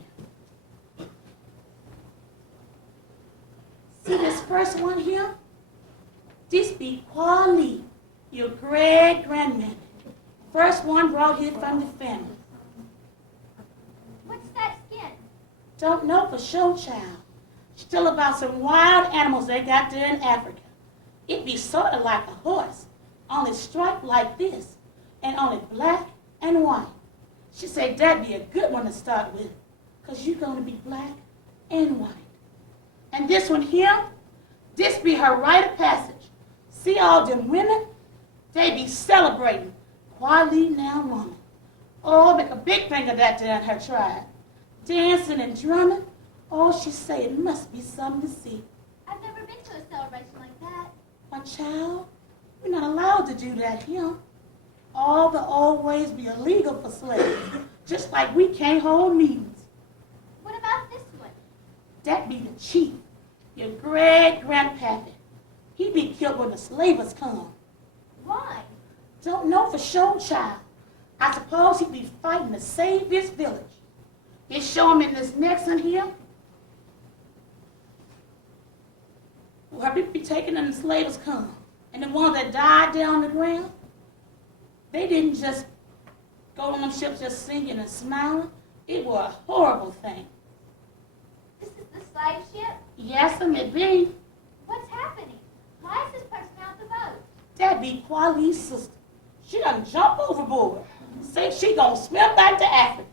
See this first one here? This be Quali, your great-grandmother. First one brought here from the family. What's that skin? Don't know for sure, child. Still about some wild animals they got there in Africa. It be sort of like a horse, only striped like this, and only black and white. She said that'd be a good one to start with, because you're going to be black and white. And this one here, this be her rite of passage. See all them women? They be celebrating Quali now woman. Oh, make a big thing of that there in her tribe. Dancing and drumming. Oh, she say it must be something to see. I've never been to a celebration like that. My child, we're not allowed to do that here. All the old ways be illegal for slaves, just like we can't hold meetings. What about this one? That be the chief, your great-grandpappy. He be killed when the slavers come. Why? Don't know for sure, child. I suppose he be fighting to save this village. They show him in this next one here. Where people be taking them, the slavers come. And the ones that died down on the ground, they didn't just go on them ships just singing and smiling. It was a horrible thing. This is the slave ship? Yes, it be. What's happening? Why is this person out the boat? That be Quali's sister. She done jump overboard. Say she gonna swim back to Africa.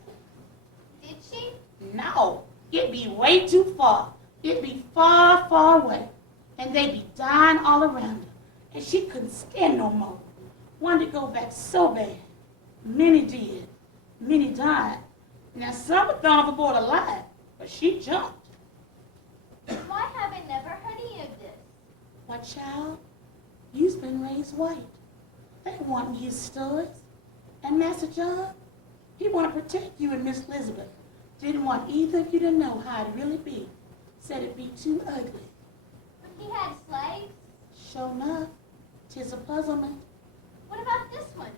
Did she? No, it be way too far. It be far, far away. And they be dying all around her. And she couldn't stand no more. Wanted to go back so bad. Many did. Many died. Now some were thrown overboard alive, but she jumped. Why have I never heard any of this? Why, child, you've been raised white. They want you stories. And Master John, he want to protect you and Miss Elizabeth. Didn't want either of you to know how it really be. Said it'd be too ugly. But he had slaves? Sure enough, 'tis a puzzlement. What about this one?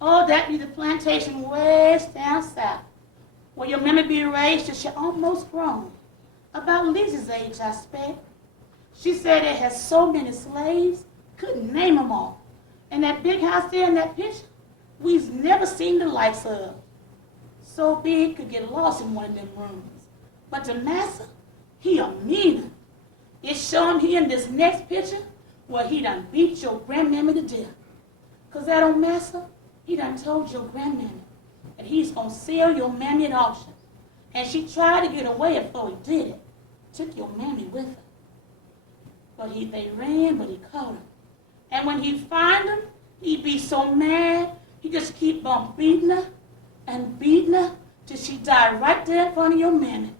Oh, that be the plantation way down south, where your memory be raised till she almost grown. About Lizzie's age, I expect. She said it has so many slaves, couldn't name them all. And that big house there in that picture, we've never seen the likes of. So big, could get lost in one of them rooms. But the master, he a meaner. It's showing here in this next picture where he done beat your grandmammy to death. Because that old master, he done told your grandmammy that he's going to sell your mammy at auction. And she tried to get away before he did it. Took your mammy with her. But they ran, but he caught him. And when he find him, he be so mad, he just keep on beating her till she died right there in front of your mammy.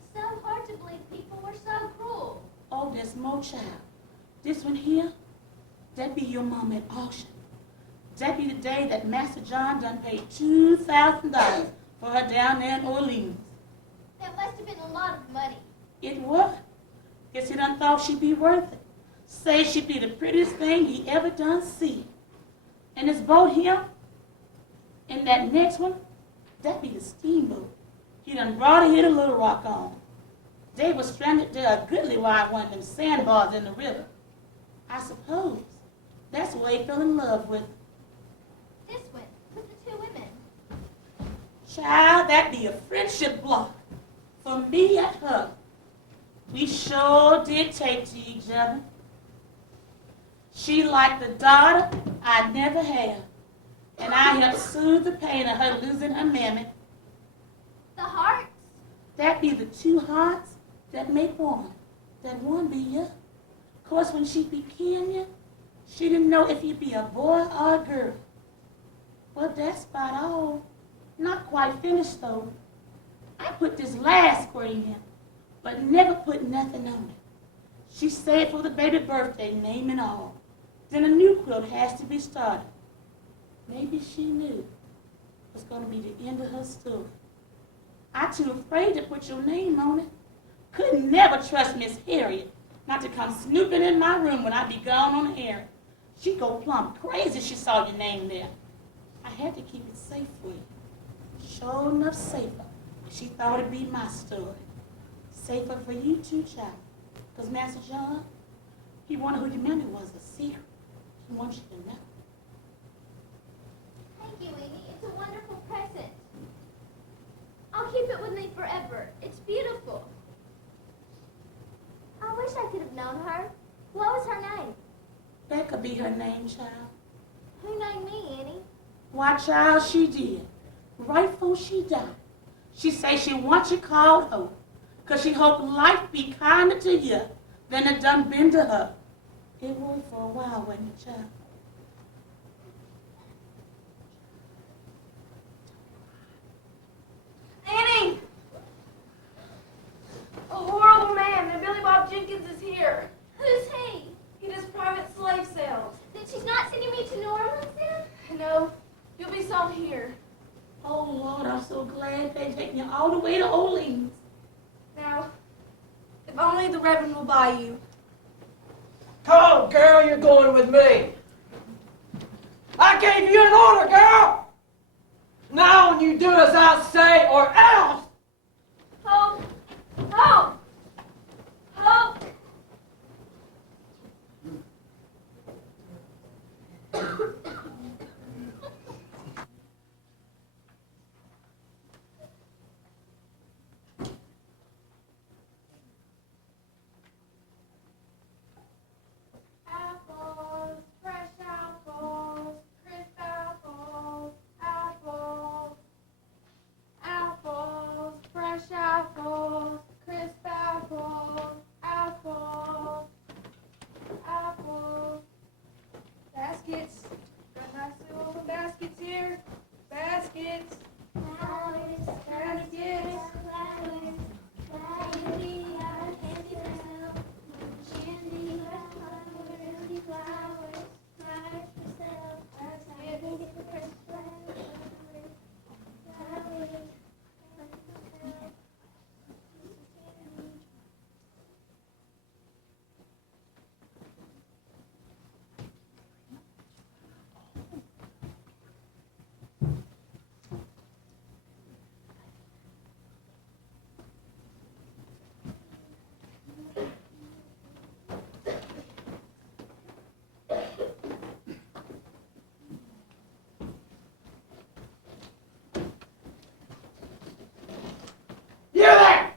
It's so hard to believe people were so cruel. Oh, there's more, child. This one here, that be your mama at auction. That be the day that Master John done paid $2,000 for her down there in Orleans. That must have been a lot of money. It was. Guess he done thought she'd be worth it. Say she'd be the prettiest thing he ever done see. And this boat here, and that next one, that be the steamboat. He done brought her here to Little Rock on. They was stranded there a goodly while one of them sandbars in the river. I suppose that's where he fell in love with. This one, with the two women. Child, that be a friendship block. For me and her. We sure did take to each other. She like the daughter I never had. And I helped soothe the pain of her losing her mammy. The hearts? That be the two hearts that make one. That one be you. Of course, when she became you, she didn't know if you'd be a boy or a girl. Well, that's about all. Not quite finished, though. I put this last square in, but never put nothing on it. She said for the baby birthday, name and all. Then a new quilt has to be started. Maybe she knew it was going to be the end of her story. I too afraid to put your name on it. Couldn't never trust Miss Harriet not to come snooping in my room when I be gone on an errand. She'd go plumb crazy if she saw your name there. I had to keep it safe for you. Sure enough safer. She thought it'd be my story. Safer for you too, child. Because Master John, he wanted who you meant it was a secret. He wants you to know. Thank you, Amy. It's a wonderful present. I'll keep it with me forever. It's beautiful. I wish I could have known her. What was her name? That could be her name, child. Who named me, Annie? Why, child, she did. Right before she died. She said she wants you called Hope. Because she hoped life be kinder to you than it done been to her. It was for a while, wasn't it, child? Annie! A horrible man named Billy Bob Jenkins is here. Who's he? He does private slave sales. Then she's not sending me to New Orleans then? No, you'll be sold here. Oh, Lord, I'm so glad they taking you all the way to Orleans. Now, if only the Reverend will buy you. Come on, girl, you're going with me. I gave you an order, girl. Now you do as I say or else. Hope! Hope! Hope! Apples, fresh apples, crisp apples, apples. Apples, fresh apples, crisp apples, apples. Apples. Baskets. Got nice little open baskets here. Baskets. Flowers, Baskets. flowers, candy, candy flowers, candy flowers, flowers for sale, candy for Christmas, flowers. You there!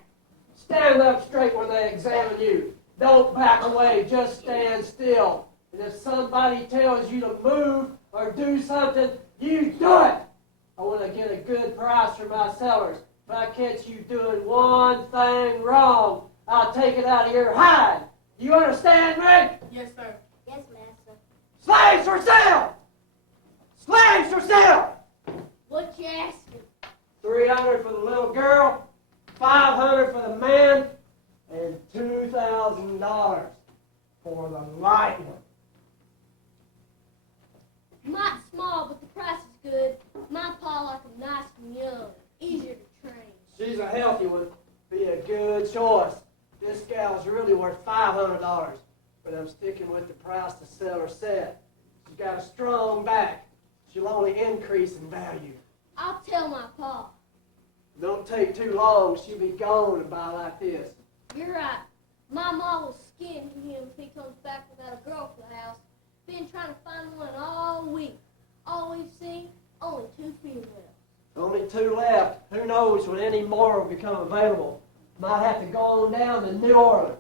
Stand up straight when they examine you. Don't back away, just stand still. And if somebody tells you to move or do something, you do it. I want to get a good price for my sellers. If I catch you doing one thing wrong, I'll take it out of your hide. You understand me? Yes, sir. Yes, master. Slaves for sale! Slaves for sale! What you asking? $300 for the little girl, $500 for the man, and $2,000 for the light one. Might small, but the price is good. My pa like 'em nice and young, easier to train. She's a healthy one. Be a good choice. This gal's really worth $500, but I'm sticking with the price the seller said. She's got a strong back. She'll only increase in value. I'll tell my pa. Don't take too long. She'll be gone and buy like this. You're right. My ma will skin him if he comes back without a girl for the house. Been trying to find one all week. All we've seen, only 2 females. Only 2 left. Who knows when any more will become available. Might have to go on down to New Orleans.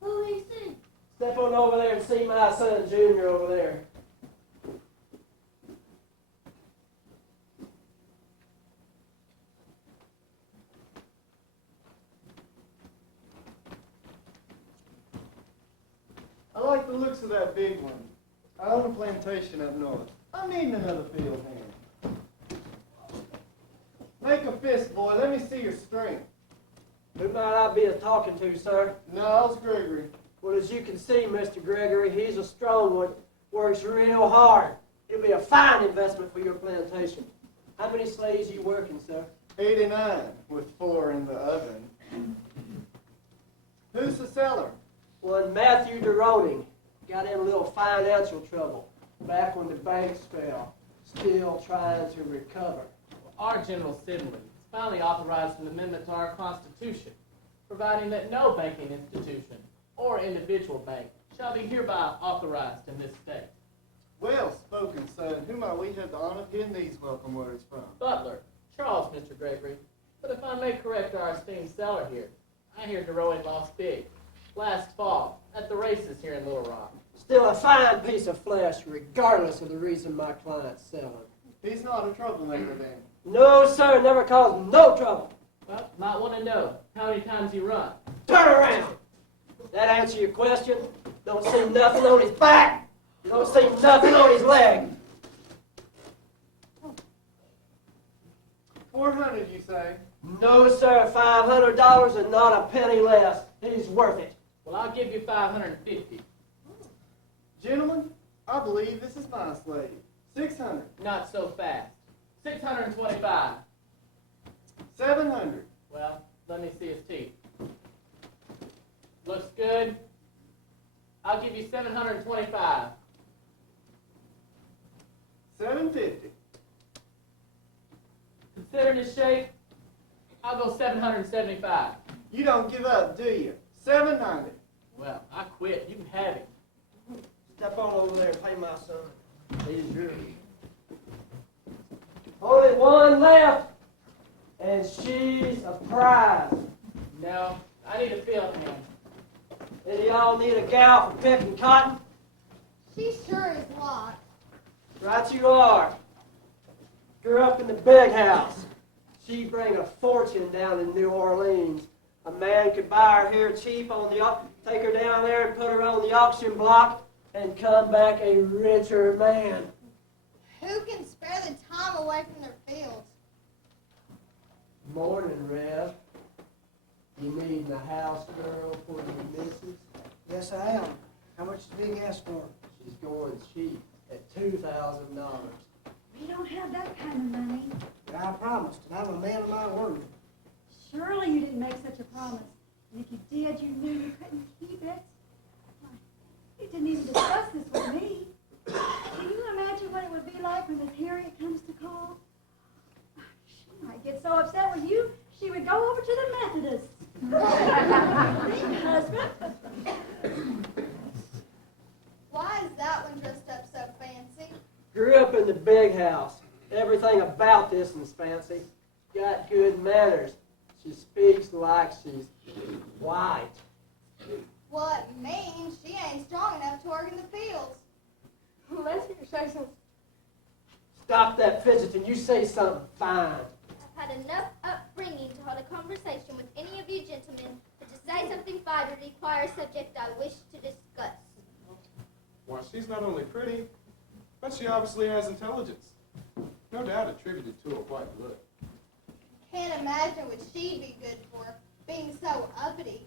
Who he see? Step on over there and see my son Junior over there. I like the looks of that big one. I own a plantation up north. I'm needing another field hand. Make a fist, boy. Let me see your strength. Who might I be talking to, sir? Niles Gregory. Well, as you can see, Mr. Gregory, he's a strong one. Works real hard. He'll be a fine investment for your plantation. How many slaves are you working, sir? 89, with 4 in the oven. Who's the seller? One Matthew DeRoning. Got in a little financial trouble back when the banks fell. Still trying to recover. our General Assembly finally authorized an amendment to our Constitution, providing that no banking institution or individual bank shall be hereby authorized in this state. Well spoken, son. Who might we have the honor of hearing these welcome words from? Butler, Charles, Mr. Gregory. But if I may correct our esteemed seller here, I hear DeRoe lost big last fall at the races here in Little Rock. Still a fine piece of flesh, regardless of the reason my client's selling. He's not a troublemaker then. No, sir, never caused no trouble. Well, might want to know how many times he run. Turn around. That answer your question? Don't see nothing on his back. You don't see nothing on his leg. 400, you say? No, sir, $500 and not a penny less. He's worth it. Well, I'll give you 550. Gentlemen, I believe this is my slave. 600. Not so fast. 625. 700. Well, let me see his teeth. Looks good. I'll give you 725. 750. Considering his shape, I'll go 775. You don't give up, do you? 700. Well, I quit. You can have him. Step on over there and pay my son. He's yours. Only one left, and she's a prize. No, I need a field hand. And y'all need a gal for picking cotton? She sure is locked. Right you are. Grew up in the big house. She bring a fortune down in New Orleans. A man could buy her here cheap on the take her down there and put her on the auction block and come back a richer man. Who can spare the time away from their fields? Morning, Rev. You needing a house girl for your missus? Yes, I am. How much is being asked for? She's going cheap at $2,000. We don't have that kind of money. I promised, and I'm a man of my word. Surely you didn't make such a promise. And if you did, you knew you couldn't keep it. Why, you didn't even discuss this with me. Can you imagine what it would be like when Miss Harriet comes to call? She might get so upset with you, she would go over to the Methodists. Husband? Why is that one dressed up so fancy? Grew up in the big house. Everything about this one's fancy. Got good manners. She speaks like she's white. Well, it means she ain't strong enough to work in the fields. Let's hear you say something. Stop that fidgeting. You say something fine. I've had enough upbringing to hold a conversation with any of you gentlemen, but to say something fine would require a subject I wish to discuss. Why, she's not only pretty, but she obviously has intelligence. No doubt attributed to her white blood. Can't imagine what she'd be good for, being so uppity.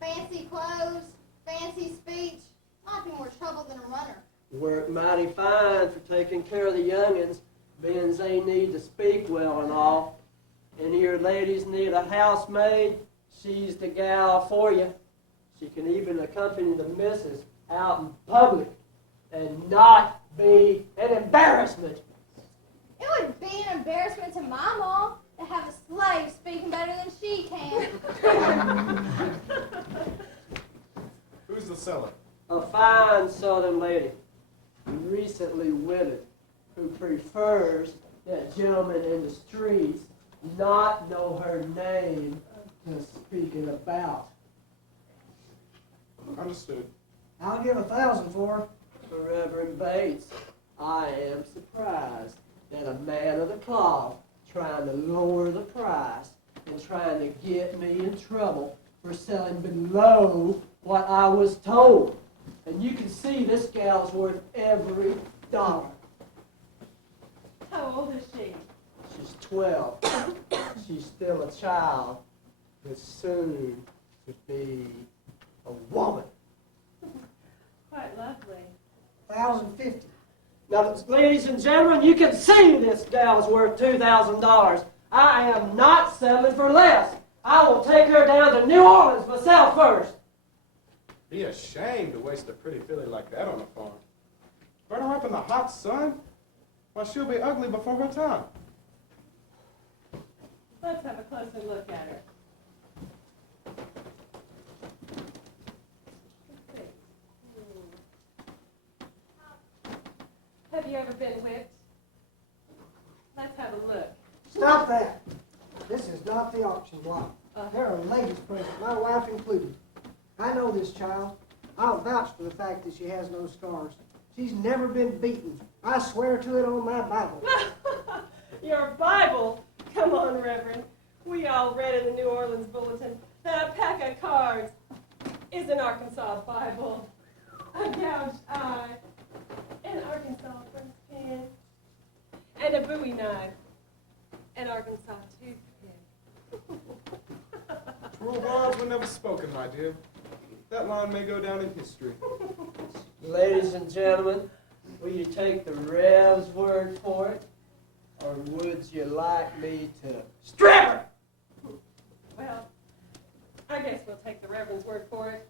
Fancy clothes, fancy speech, might be more trouble than a runner. Work mighty fine for taking care of the youngins, being they need to speak well and all. And your ladies need a housemaid, she's the gal for you. She can even accompany the missus out in public and not be an embarrassment. It would be an embarrassment to my mom to have a slave speaking better than she can. Who's the seller? A fine southern lady, recently wedded, who prefers that gentlemen in the streets not know her name to speak it about. Understood. I'll give 1,000 for her. Reverend Bates, I am surprised that a man of the cloth trying to lower the price and trying to get me in trouble for selling below what I was told. And you can see this gal's worth every dollar. How old is she? She's 12. She's still a child, but soon to be a woman. Quite lovely. 1,050. Now, ladies and gentlemen, you can see this gal's worth $2,000. I am not settling for less. I will take her down to New Orleans myself first. Be ashamed to waste a pretty filly like that on a farm. Burn her up in the hot sun? Why, she'll be ugly before her time. Let's have a closer look at her. Let's see. Have you ever been whipped? Let's have a look. Stop that. This is not the auction block. There are ladies present, my wife included. I know this child. I'll vouch for the fact that she has no scars. She's never been beaten. I swear to it on my Bible. Your Bible? Come on, Reverend. We all read in the New Orleans Bulletin that a pack of cards is an Arkansas Bible. A gouged eye, an Arkansas first pen, and a Bowie knife, an Arkansas toothpick. True words were never spoken, my dear. That line may go down in history. Ladies and gentlemen, will you take the Rev's word for it? Or would you like me to strip her? Well, I guess we'll take the Reverend's word for it.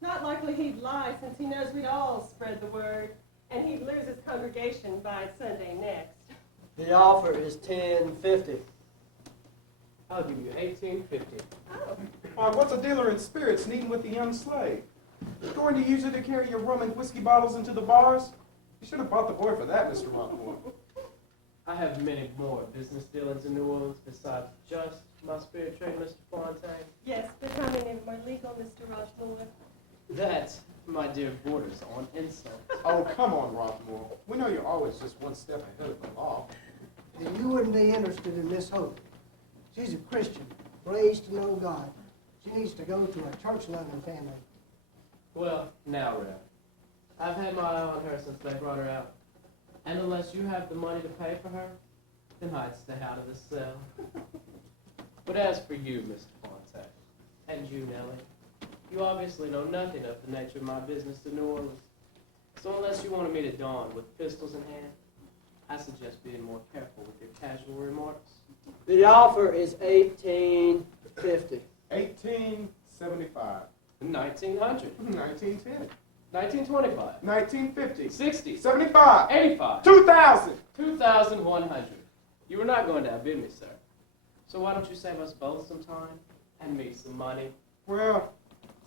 Not likely he'd lie, since he knows we'd all spread the word, and he'd lose his congregation by Sunday next. The offer is $10.50. I'll give you $18.50. Oh. Why, what's a dealer in spirits needing with the young slave? Going to use it to carry your rum and whiskey bottles into the bars? You should have bought the boy for that, Mr. Rockmore. I have many more business dealings in New Orleans besides just my spirit trade, Mr. Fontaine. Yes, but how many of them are legal, Mr. Rochmore? That, my dear, borders on insult. Oh, come on, Rockmore. We know you're always just one step ahead of the law. Then you wouldn't be interested in Miss Hope. She's a Christian, raised to know God. She needs to go to a church-loving family. Well, now, Rev, I've had my eye on her since they brought her out. And unless you have the money to pay for her, then I'd stay out of the cell. But as for you, Mr. Fontaine, and you, Nellie, you obviously know nothing of the nature of my business in New Orleans. So unless you wanted me to dawn with pistols in hand, I suggest being more careful with your casual remarks. The offer is $18.50. $18.75. 1900. 1910. 1925. 1950. 60. 75. 85. 2,000. 2,100. You were not going to outbid me, sir. So why don't you save us both some time and me some money? Well,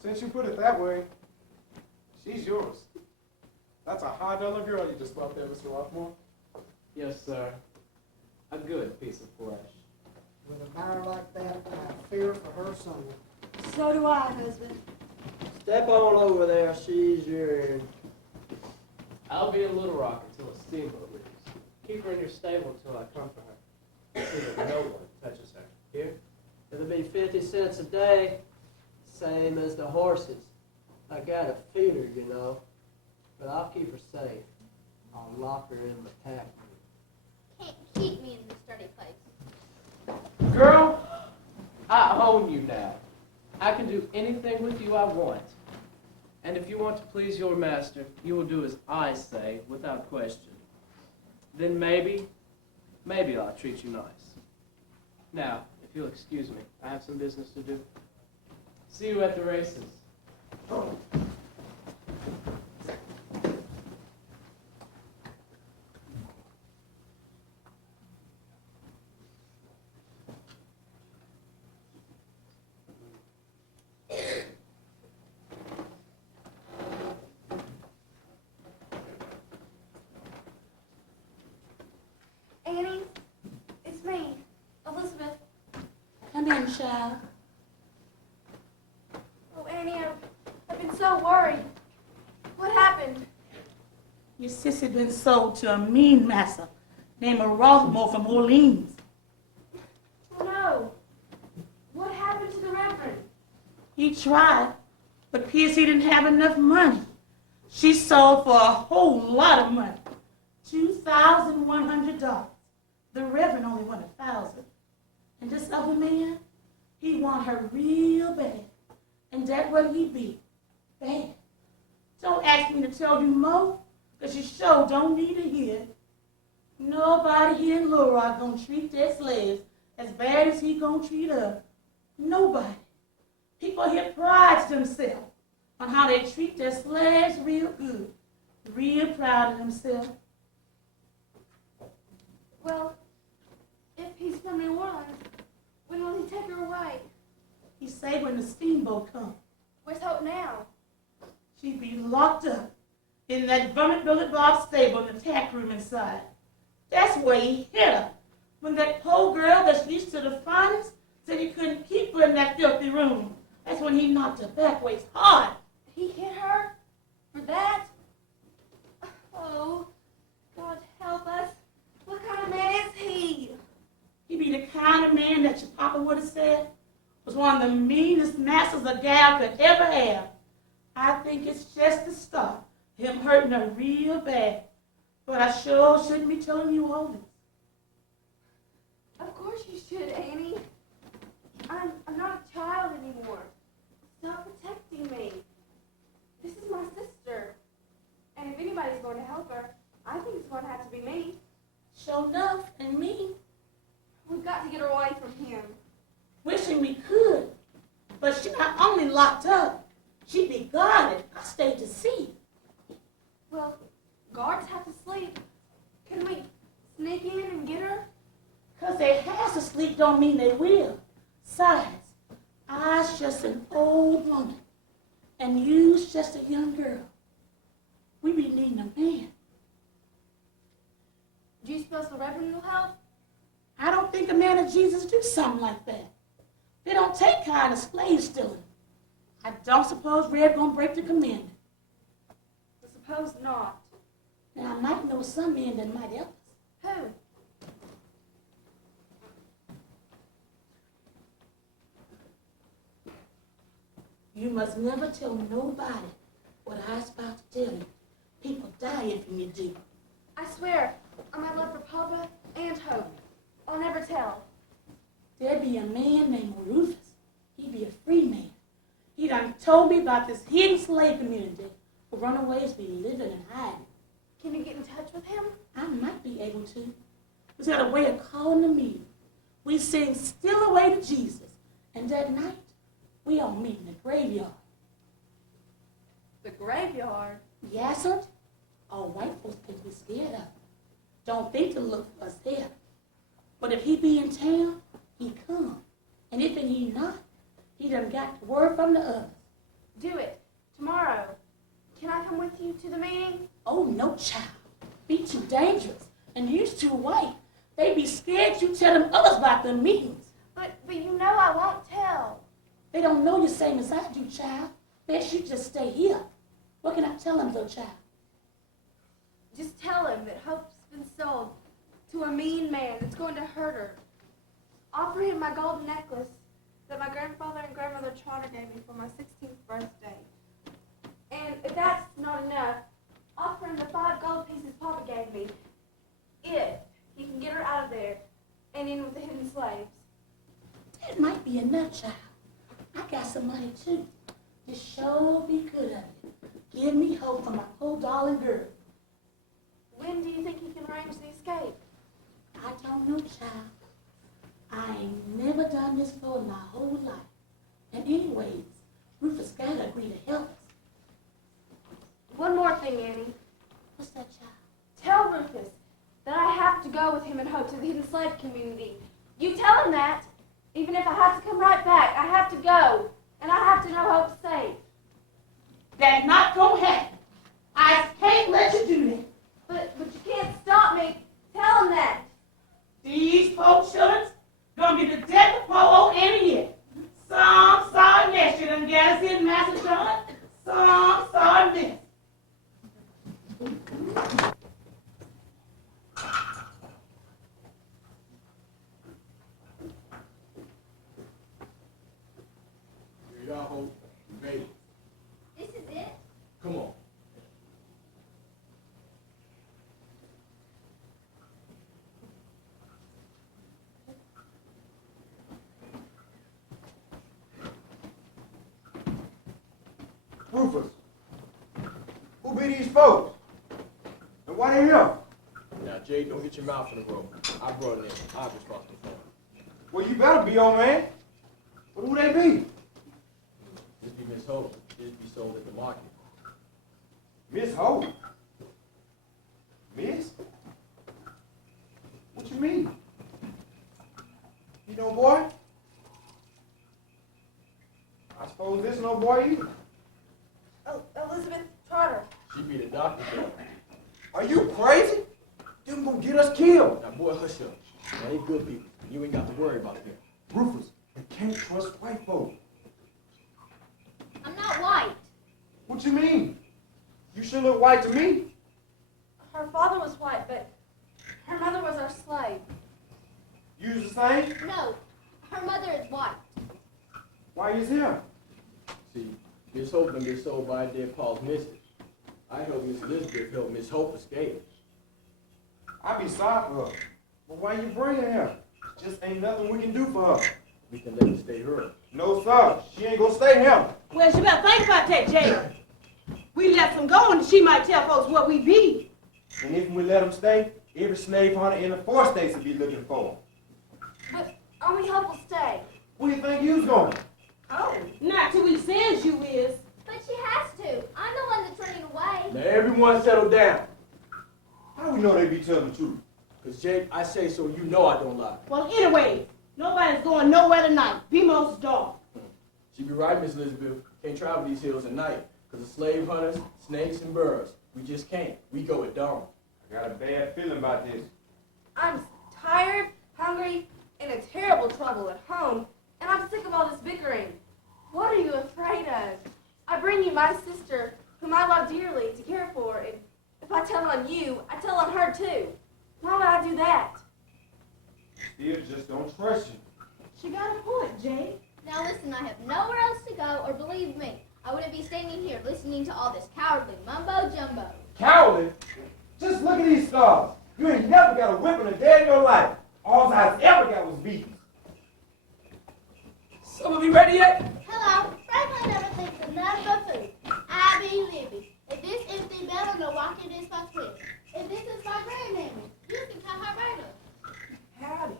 since you put it that way, she's yours. That's a high-dollar girl you just bought there, Mr. Rockmore. Yes, sir. A good piece of flesh. With a buyer like that, I fear for her soul. So do I, husband. Step on over there, she's yours. I'll be in Little Rock until a steamboat leaves. Keep her in your stable until I come for her. See that no one touches her. Here? It'll be 50 cents a day, same as the horses. I got a feeder, you know, but I'll keep her safe. I'll lock her in the pack room. Can't keep me in this dirty place. Girl, I own you now. I can do anything with you I want. And if you want to please your master, you will do as I say without question. Then maybe I'll treat you nice. Now, if you'll excuse me, I have some business to do. See you at the races. Annie, it's me, Elizabeth. Come in, child. Oh, Annie, I've been so worried. What happened? Your sissy been sold to a mean massa named Rothmore from Orleans. Oh, no. What happened to the Reverend? He tried, but Pierce, he didn't have enough money. She sold for a whole lot of money. $2,100. The Reverend only wanted $1,000. And this other man, he want her real bad. And that what he be. Bad. Don't ask me to tell you more, because you sure don't need to hear. Nobody here in Little Rock gonna treat their slaves as bad as he gonna treat her. Nobody. People here pride themselves on how they treat their slaves real good. Real proud of themselves. Well, if he's from New Orleans, He say when the steamboat come, Where's Hope now? she be locked up in that Vermont Billy Bob stable in the tack room inside. That's where he hit her. When that poor girl that's used to the finest said he couldn't keep her in that filthy room. That's when he knocked her backwards hard. He hit her? For that? Oh, God help us. What kind of man is he? He be the kind of man that your papa would have said was one of the meanest masters a gal could ever have. I think it's just the start, him hurting her real bad. But I sure shouldn't be telling you all this. Of course you should, Annie. I'm not a child anymore. Stop protecting me. This is my sister. And if anybody's going to help her, I think it's going to have to be me. Sure enough, and me. We've got to get her away from him. Wishing we could. But she not only locked up, she be guarded. I stayed to see. Well, guards have to sleep. Can we sneak in and get her? 'Cause they has to sleep don't mean they will. Besides, I's just an old woman, and you's just a young girl. We be needing a man. Do you suppose the Reverend will help? I don't think a man of Jesus do something like that. They don't take kind of slave stealing. I don't suppose Red gonna break the commandment. I suppose not. Now, I might know some men that might help us. Who? You must never tell nobody what I was about to tell you. People die if you do. I swear, on my love for Papa and Hope, I'll never tell. There be a man named Rufus. He be a free man. He done told me about this hidden slave community where runaways be living and hiding. Can you get in touch with him? I might be able to. He's got a way of calling the meeting. We sing Still Away to Jesus. And that night, we all meet in the graveyard. The graveyard? Yes, sir. All white folks can be scared of. Don't think to look for us there. But if he be in town, he come. And if he not, he done got word from the others. Do it. Tomorrow. Can I come with you to the meeting? Oh, no, child. Be too dangerous. And you's too white. They be scared you tell them others about the meetings. But you know I won't tell. They don't know you same as I do, child. Best you just stay here. What can I tell them, though, child? Just tell him that Hope's been sold to a mean man that's going to hurt her. Offer him my golden necklace that my grandfather and grandmother Trotter gave me for my 16th birthday. And if that's not enough, offer him the 5 gold pieces Papa gave me. If he can get her out of there and in with the hidden slaves. That might be enough, child. I got some money, too. Just sure be good at it. Give me hope for my poor darling girl. When do you think he can arrange the escape? I don't know, child. I ain't never done this for my whole life. And anyways, Rufus gotta agree to help us. One more thing, Annie. What's that, child? Tell Rufus that I have to go with him and Hope to the hidden slave community. You tell him that. Even if I have to come right back, I have to go. And I have to know Hope's safe. That's not gonna happen. I can't let you do that. But you can't stop me. Tell him that. These poor children gonna be the death of poor old Annie yet. Some sorry mess you done got us in, Master John. Some sorry mess. Here y'all, Hope. We made it. This is it? Come on. Rufus, who be these folks? And why they here? Now, Jay, don't get your mouth in the road. I brought it in. I'm responsible for it. Well, you better be, old man. But who they be? This be Miss Hope. This be sold at the market. Miss Hope? Miss? What you mean? You know, boy, suppose this no boy either. Elizabeth Trotter. She be the doctor girl. Are you crazy? Them gonna get us killed. Now, boy, hush up. They ain't good people. You ain't got to worry about them. Rufus, you can't trust white folk. I'm not white. What you mean? You sure look white to me. Her father was white, but her mother was our slave. You the same? No, her mother is white. Why you here? See, Miss Hope done been sold by a dead Paul's missus. I helped Miss Elizabeth help Miss Hope escape. I be sorry for her. But why you bringing her? Just ain't nothing we can do for her. We can let her stay here. No, sir. She ain't gonna stay here. Well, she better think about that, Jay. We let them go and she might tell folks what we be. And if we let them stay, every slave hunter in the 4 states will be looking for her. But only Hope will stay. Where you think you's going? Oh, not till we sends you is. But she has to. I'm the one that's running away. Now, everyone settle down. How we know they be telling the truth? Because, Jake, I say so you know I don't lie. Well, anyway, nobody's going nowhere tonight. Be most dark. She be right, Miss Elizabeth. Can't travel these hills at night because of slave hunters, snakes, and birds. We just can't. We go at dawn. I got a bad feeling about this. I'm tired, hungry, and in terrible trouble at home, and I'm sick of all this bickering. What are you afraid of? I bring you my sister, whom I love dearly, to care for, and if I tell on you, I tell on her too. Why would I do that? Still just don't trust you. She got a point, Jay. Now listen, I have nowhere else to go, or believe me, I wouldn't be standing here listening to all this cowardly mumbo-jumbo. Cowardly? Just look at these scars. You ain't never got a whipping a day in your life. All I ever got was beatings. Some of you ready yet? Hello, Franklin never thinks of nothing but food. I be Libby. If this is the bell, no walking this my twin. If this is my grandmammy, you can call her Rita. Howdy.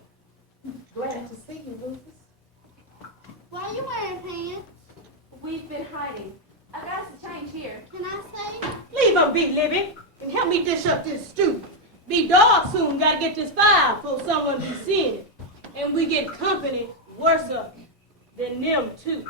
Glad to see you, Rufus. Why are you wearing pants? We've been hiding. I got us a change here. Can I say? Leave her be, Libby, and help me dish up this stew. Be dark soon, gotta get this fire before someone be seeing it. And we get company worse up than them too.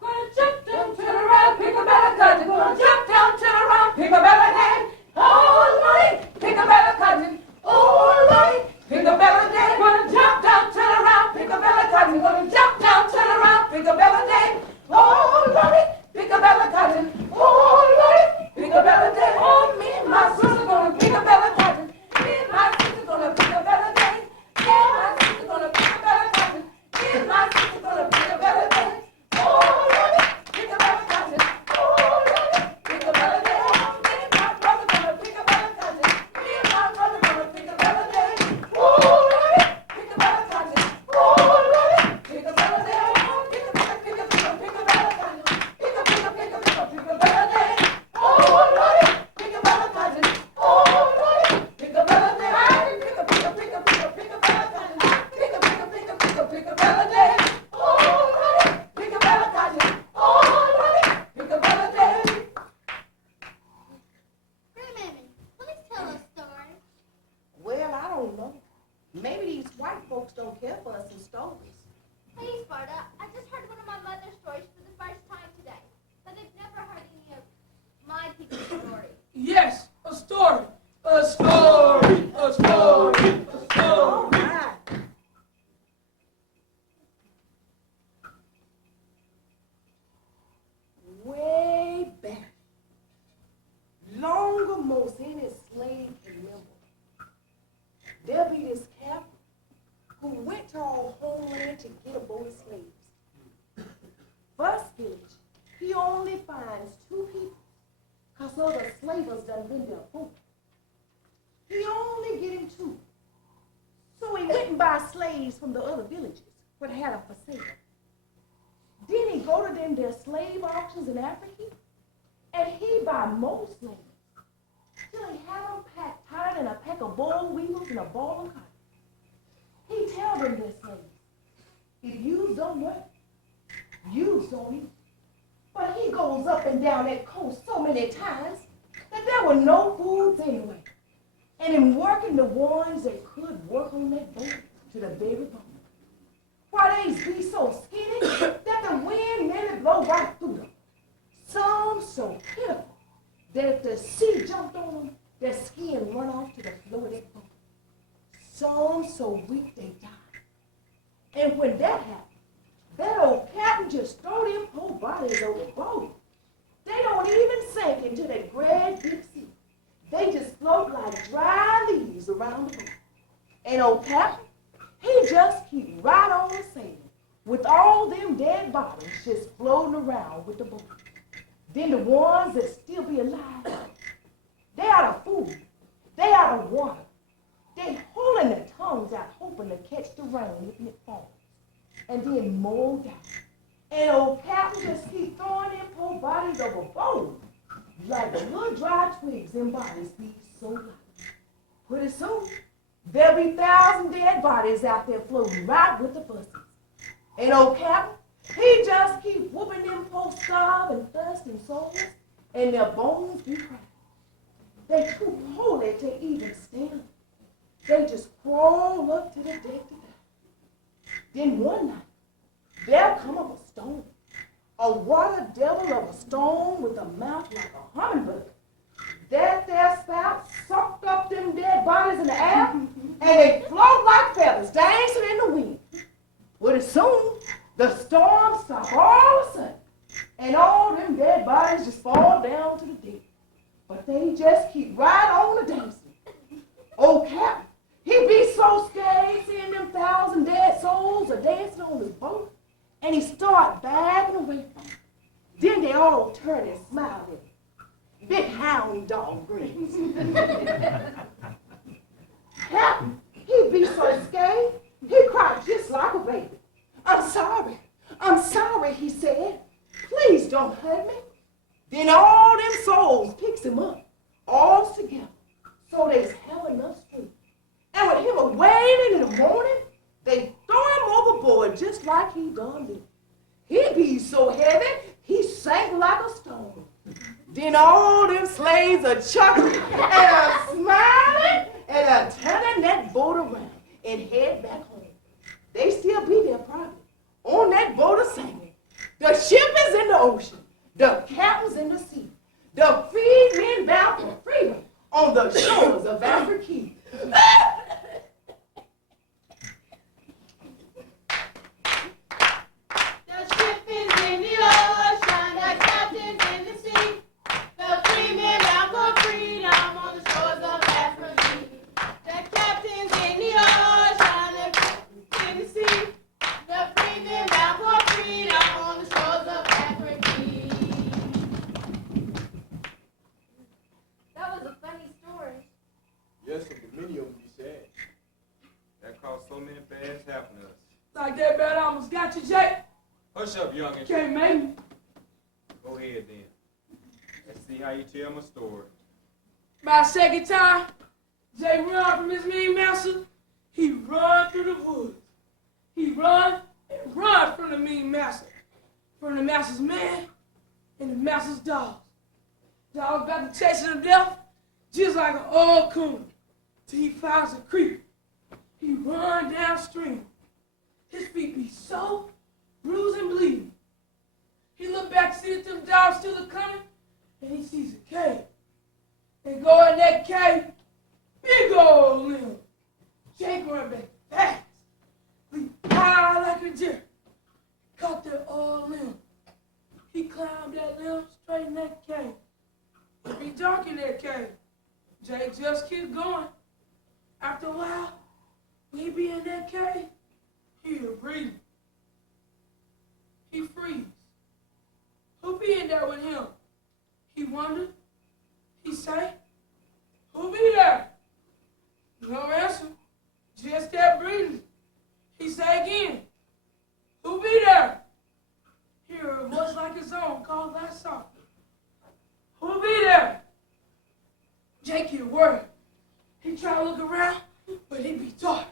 Gonna jump down, turn around, pick a better cousin. Gonna jump down, turn around, pick a better day. Oh, Lordy, pick a better cousin. Oh, Lordy, pick a better day. Gonna jump down, turn around, pick a better cousin. Gonna jump down, turn around, pick a better day. Oh, Lordy, pick a better cousin. Oh, Lordy, pick a better day. Oh, me and my sister gonna pick a better cousin. Me and my sister gonna pick a better day. Me and my sister gonna pick a better cousin. Me and my sister gonna pick a better day. Oh, Lordy, pick a better cousin. Oh, Lordy, pick a better day. Me and my brother gonna pick a better cousin. Me and my brother gonna pick a better day. Oh, Lordy, pick a better cousin. Oh, Lordy, pick a better day. Pick a better cousin. Pick a better day. Oh, Lordy, pick a better cousin. Oh, Lordy, pick a better day. Pick a better cousin. Pick a better day. Oh, Lordy, pick a better cousin. Oh, Lordy, pick a better day. Grandmammy, please tell us a story. Well, I don't know. Maybe these white folks don't care for us in stories. Please, Berta, I just heard one of my mother's stories for the first time today, but I've never heard any of my people's stories. Yes, a story. A story. A story. A story. Way back, long most any slave can remember, there'll be this captain who went to our homeland to get aboard slaves. First village, he only finds 2 people, cause other slavers done been there before. He only get him 2. So he went and buy slaves from the other villages, but had them for sale. Then he go to them their slave auctions in Africa, and he buy more slaves, till he had them packed tight in a pack of boll weevils and a ball of cotton. He tell them their slaves, if you don't work, you don't eat. But he goes up and down that coast so many times that there were no foods anyway. And in working the ones that could work on that boat to the very bone. Why they be so skinny that the wind blow right through them. Some so pitiful that if the sea jumped on them, their skin run off to the floor of that boat. Some so weak they died. And when that happened, that old captain just throw them poor bodies overboard. They don't even sink into that great big sea. They just float like dry leaves around the boat. And old captain, he just keep right on sailing with all them dead bodies just floating around with the boat. Then the ones that still be alive, they out of food, they out of water. They holding their tongues out hoping to catch the rain when it falls. And then mold down. And old captain just keep throwing them poor bodies overboard like the little dry twigs them bodies be so light. Pretty soon, there'll be 1,000 dead bodies out there floating right with the buses. And old captain, he just keep whooping them poor starved and thirsting souls, and their bones be cracked. They too holy to even stand. They just crawl up to the deck to die. Then one night, there come up a stone, a water devil of a stone with a mouth like a hummingbird. That their spout sucked up them dead bodies in the air, and they float like feathers dancing in the wind. Pretty soon, the storm stopped all of a sudden, and all them dead bodies just fall down to the deck. But they just keep right on the dancing. Old Captain, he be so scared seeing them 1,000 dead souls a dancing on his boat, and he start backing away from them. Then they all turn and smile at him. Big hound dog grins. Captain, he be so scared, he cried just like a baby. I'm sorry, he said. Please don't hurt me. Then all them souls picks him up, all together, so they's hell enough strength. And with him awaiting in the morning, they throw him overboard just like he done did. He be so heavy, he sank like a stone. Then all them slaves are chuckling and are smiling and are turning that boat around and head back home. They still be there probably, on that boat a singing. The ship is in the ocean, the captain's in the sea, the freedmen bound for freedom on the shores of Africa. The ship is in the ocean, the captain's in the sea, the freemen bound for freedom on the shores of Africa. The captain's in the ocean, the captain's in the sea, the freemen bound for freedom on the shores of Africa. That was a funny story. Yes, but many of them be sad. That caused so many bad happening to us. Like that bad I almost got you, Jake. Hush up, youngin'. Can't make me. Go ahead then. Let's see how you tell my story. By second time, Jake run from his mean master. He run through the woods. He run and run from the mean master. From the master's man and the master's dogs. Dog about to chase him to death, just like an old coon, till he finds a creek. He run downstream. His feet be so bruised and bleeding. He look back to see if them dogs still are coming, and he sees a cave. And go in that cave, big old limb. Jake run back fast. Leap high like a deer. Caught that old limb. He climbed that limb straight in that cave. It be dark in that cave. Jake just keeps going. After a while, when he be in that cave, he hear breathing. He freeze. Who be in there with him? He wondered. He say, who be there? No answer. Just that breathing. He say again, who be there? Hear a voice like his own called that softly. Who be there? Jake get worried. He try to look around, but it be dark.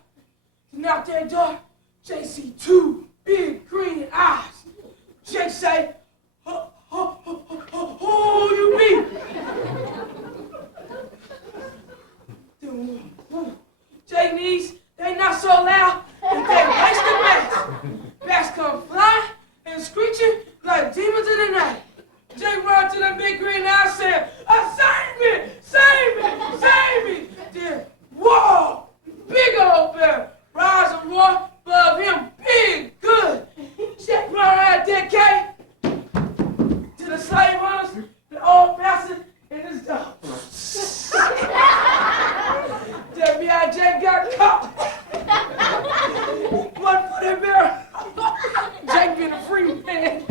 And out that dark, Jake see two big green eyes. Jake say, who you be? Jake knees, they not so loud that they waste the bats. Bats come flying and screeching like demons Jake been a free man.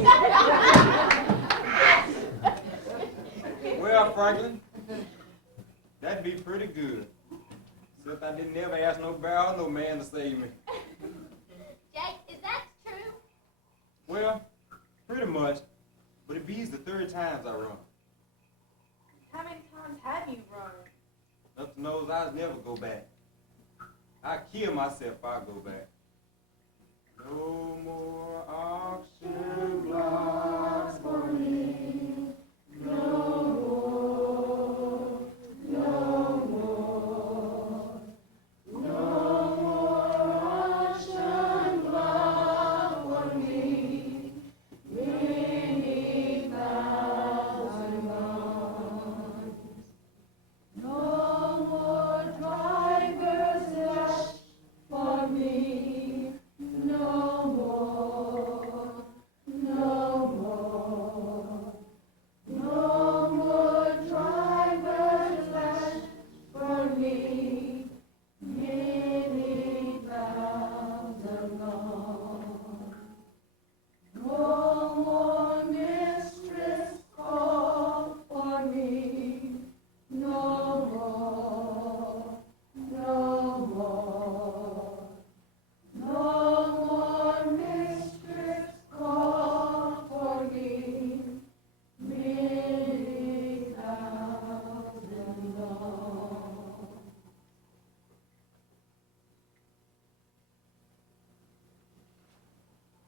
Well, Franklin, that'd be pretty good. Except I didn't ever ask no bear or no man to save me. Jake, is that true? Well, pretty much. But it be's the third times I run. How many times have you run? Up to knows I'll never go back. I kill myself if I go back. No more auction blocks for me. No more. No more. No more auction block for me. Many thousand gone. No more driver's lash for me. No more. No more. No more driver's lash for me. Many thousand gone. No more mistress call for me. No more. No more. No more mistress call for me. Many thousand gone.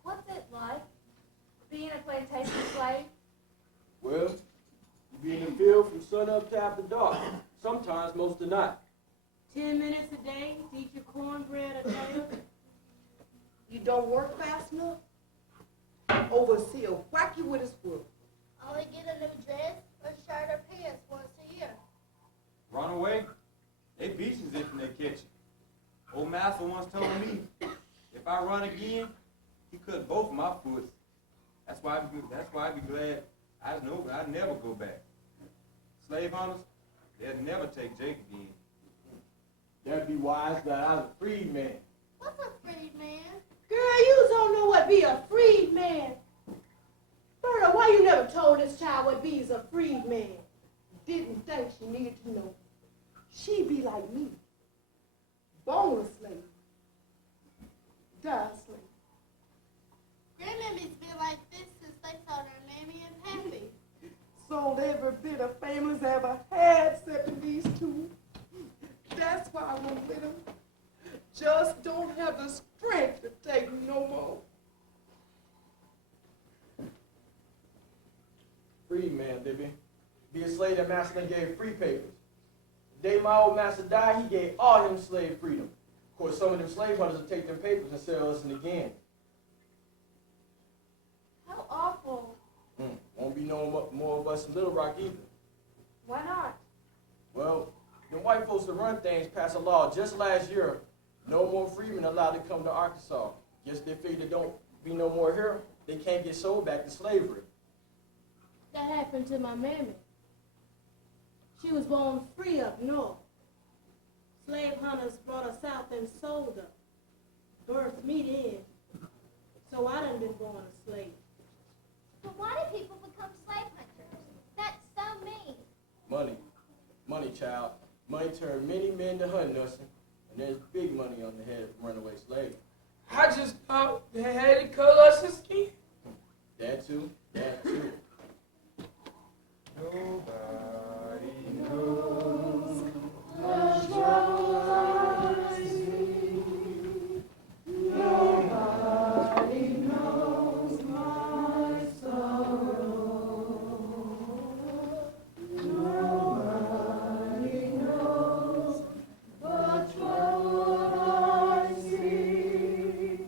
What's it like, being a plantation slave? Well, you be in the field from sun up to after dark. Sometimes most of the night. 10 minutes a day to eat your cornbread a day. You don't work fast enough? Overseer, whack you with his foot. Only get a new dress or shirt or pants once a year. Run away? They beat you if they catch you. Old master once told me, if I run again, he cut both my foots. That's why I'd be glad I'd never go back. Slave hunters, they'd never take Jake again. That'd be wise that I was a freed man. What's a freed man? Girl, you don't know what be a freed man. Berta, why you never told this child what be's a freed man? Didn't think she needed to know. She be like me. Born a slave. Die a slave. Grandmammy's been like this since they told her Mammy and Pappy. Sold every bit of families ever had except these two. That's why I won't let them. Just don't have the strength to take no more. Freed man, Libby. Be a slave that master done gave free papers. The day my old master died, he gave all them slave freedom. Of course, some of them slave hunters will take them papers and sell us in again. How awful. Won't be no more of us in Little Rock either. Why not? Well, the white folks that run things passed a law just last year. No more freemen allowed to come to Arkansas. Guess they figure don't be no more here. They can't get sold back to slavery. That happened to my mammy. She was born free up north. Slave hunters brought her south and sold her. Birthed me then. So I done been born a slave. But why do people become slave hunters? That's so mean. Money. Money, child. Money turned many men to hunting us, and there's big money on the head of runaway slaves. I just thought they had to cut us his skin. That too. That too. Nobody knows the trouble I see. Nobody knows my sorrow. Nobody knows the trouble I see.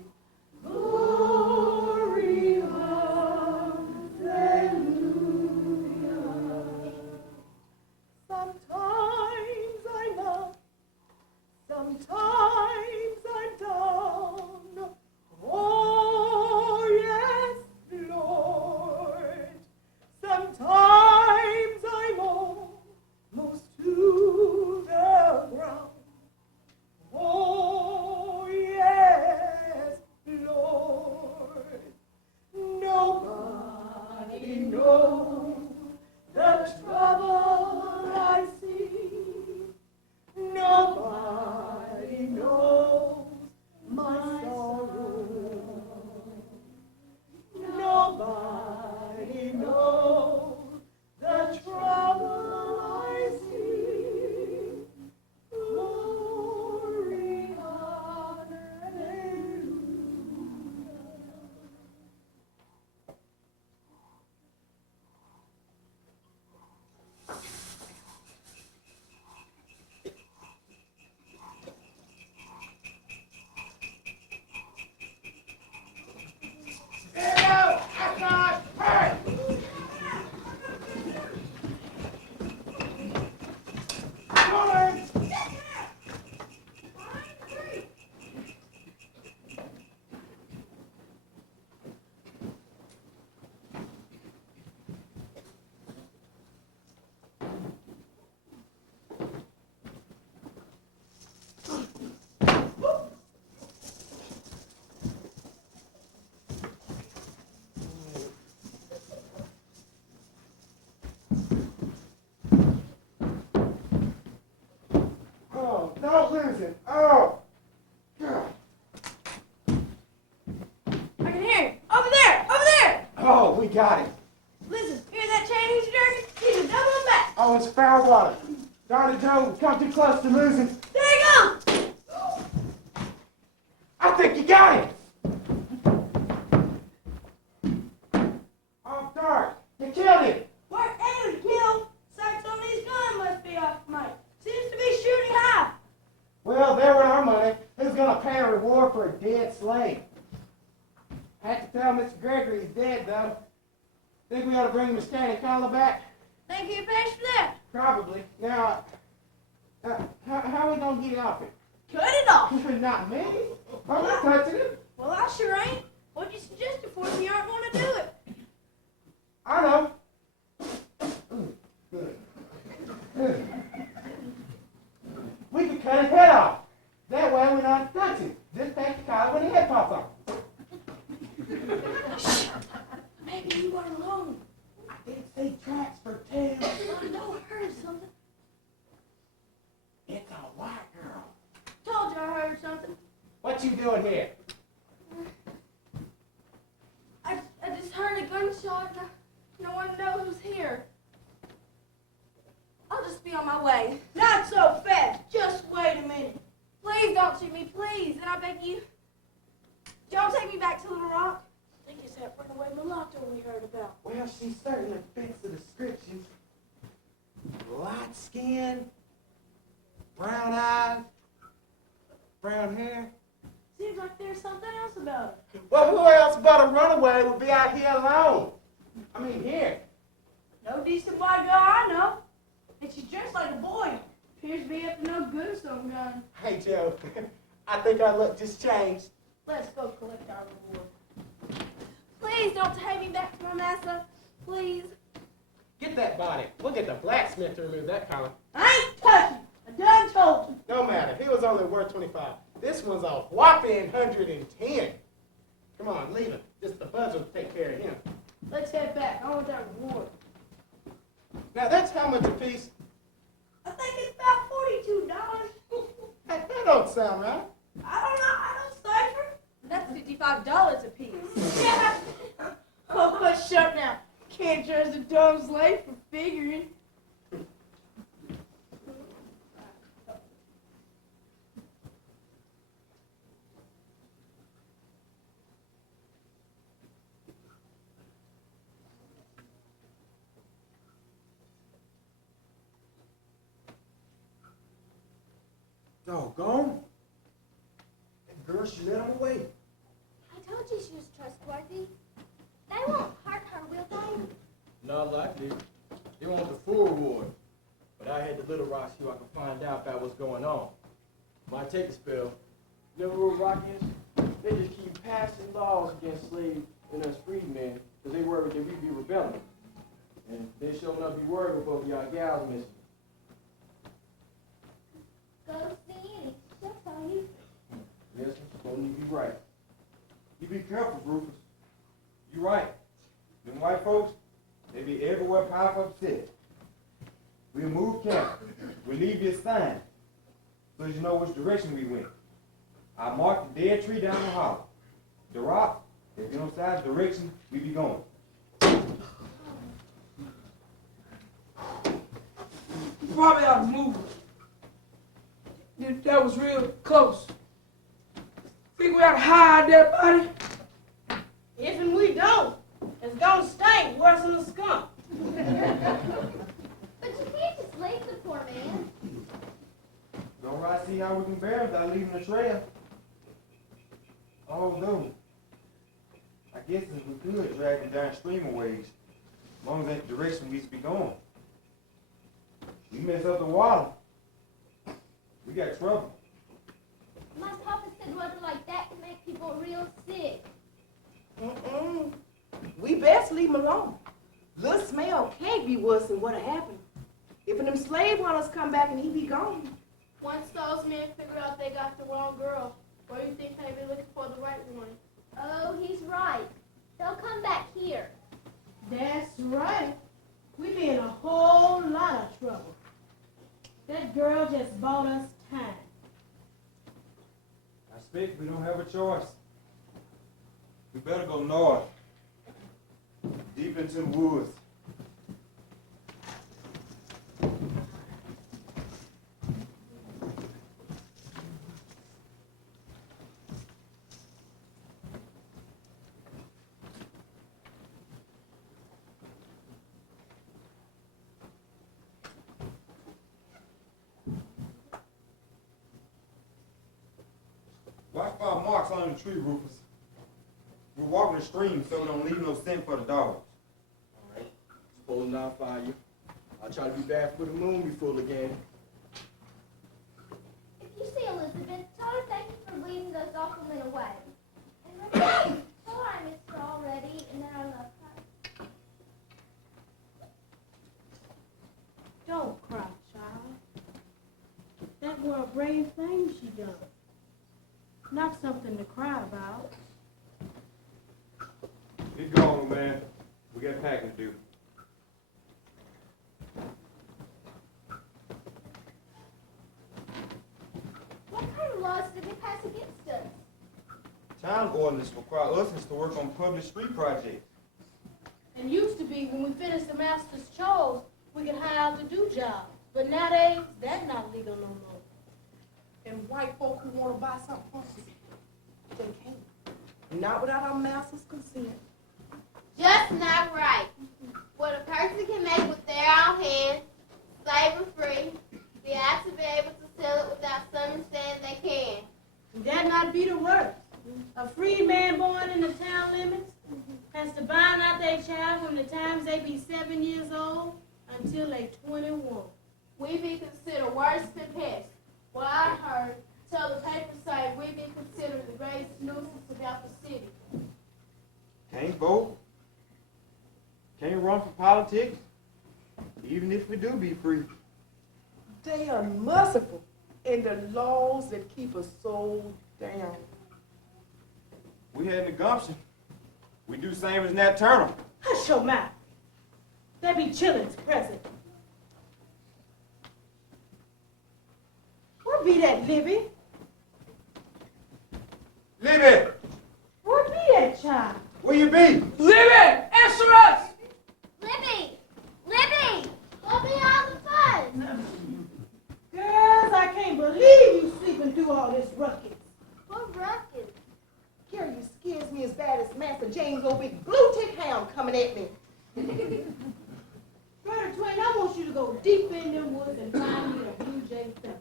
Glory Don't lose it. Oh. God. I can hear him. Over there! Over there! Oh, we got it. Listen, hear that chain he's jerking? He's a doubling back. Oh, it's foul water. Darn it, Joe. We've come too close to losing. There he goes! I think you got it. Oh, darn. You killed him. What ain't he killed? Sights on his gun must be off, Mike. Seems to be shooting high. Well, there went our money. Who's going to pay a reward for a dead slave? I had to tell Mr. Gregory he's dead, though. Think we ought to bring Miss Standing Collar back? Think he pays for that? Probably. Now, how are we going to get off it? Cut it off. Not me. I'm not touching it. Well, I sure ain't. What'd you suggest it for if you aren't going to do it? I know. We could cut his head off. That way we're not touching. Just take the collar when the head pops off. Maybe you weren't alone. I did see tracks for tails. I know I heard something. It's a white girl. Told you I heard something. What you doing here? I just heard a gunshot. No one knows who's here. I'll just be on my way. Not so fast. Just wait a minute. Please don't shoot me, please. And I beg you, don't take me back to Little Rock. I think it's that runaway mulatto we heard about. Well, she certainly fits the description. Light skin, brown eyes, brown hair. Seems like there's something else about her. Well, who else but a runaway would be out here alone? I mean, here. No decent white girl I know. And she dressed like a boy. Appears to be up to no good of some kind. Hey, Joe, I think our luck just changed. Let's go collect our reward. Please don't take me back to my master. Please. Get that body. We'll get the blacksmith to remove that collar. I ain't touching. I done told you. No matter. He was only worth 25. This one's a whopping 110. Come on, leave him. Just the buzzer will take care of him. Let's head back. I want that reward. Now, that's how much a piece? I think it's about $42. Hey, that don't sound right. I don't know. I don't cipher. That's $55 a piece. Yeah. Oh, but shut now. Can't judge a dumb slave for figuring. Doggone. That girl, she let him away. I told you she was trustworthy. They won't hurt her, will they? Not likely. They want the full reward. But I had to Little Rock see if I could find out about what's going on. Might take a spell. You know where Little Rock is? They just keep passing laws against slaves and us freedmen because they worried that we'd be rebelling. And they sure enough be worried with both y'all gals missing. Go see Annie. She'll tell you. Yes, supposed to be right. You be careful, Rufus. You right. Them white folks, they be everywhere powerful upset. We'll move camp. We'll leave you a sign so you know which direction we went. I marked the dead tree down the hollow. The rock, if you don't decide the direction we be going. You probably ought to move it. That was real close. Think we ought to hide that body? If and we don't, it's gonna stink worse than the skunk. But you can't just leave the poor man. Don't right see how we can bear it without leaving a trail. Although, I guess if we could drag him downstream a ways, as long as that's the direction we should be going. We mess up the water, we got trouble. My papa said water like that can make people real sick. We best leave him alone. Little smell can't be worse than what happened. If them slave hunters come back and he be gone. Once those men figure out they got the wrong girl, where do you think they be looking for the right one? Oh, he's right. They'll come back here. That's right. We be in a whole lot of trouble. That girl just bought us time. suspect we don't have a choice. We better go north, deep into the woods. Watch for marks on the tree, Rufus. We're walking the stream so we don't leave no scent for the dogs. All right. Supposing I'll find you. I'll try to be back for the moon be full again. If you see Elizabeth, tell her thank you for leading those awful men away. And remember, tell her I missed her already and that I love her. Don't cry, child. That were a brave thing she done. Not something to cry about. Get going, man. We got packing to do. What kind of laws did they pass against us? Town ordinance require us to work on public street projects. And used to be when we finished the master's chores, we could hire to do jobs. But nowadays, that's not legal no more. And white folk who want to buy something from us, they can't. Not without our master's consent. Just not right. What a person can make with their own hands, slavery-free, they have to be able to sell it without someone saying they can. That not be the worst. A free man born in the town limits has to bind out their child from the times they be 7 years old until they 21. We be considered worse than pests. Well, I heard, tell the papers say we be considered the greatest nuisance about the city. Can't vote. Can't run for politics. Even if we do be free. They are merciful in the laws that keep us so down. We had the gumption. We do same as Nat Turner. Hush your mouth. They be chillins present. Where be that Libby? Libby! Where be that child? Where you be? Libby! Answer us! Libby! Libby! What be all the fun? Girls, I can't believe you sleeping through all this ruckus. What ruckus? Carrie, you scares me as bad as Master James' old big blue tick hound coming at me. Brother Twain, I want you to go deep in them woods and find me a blue jay feather.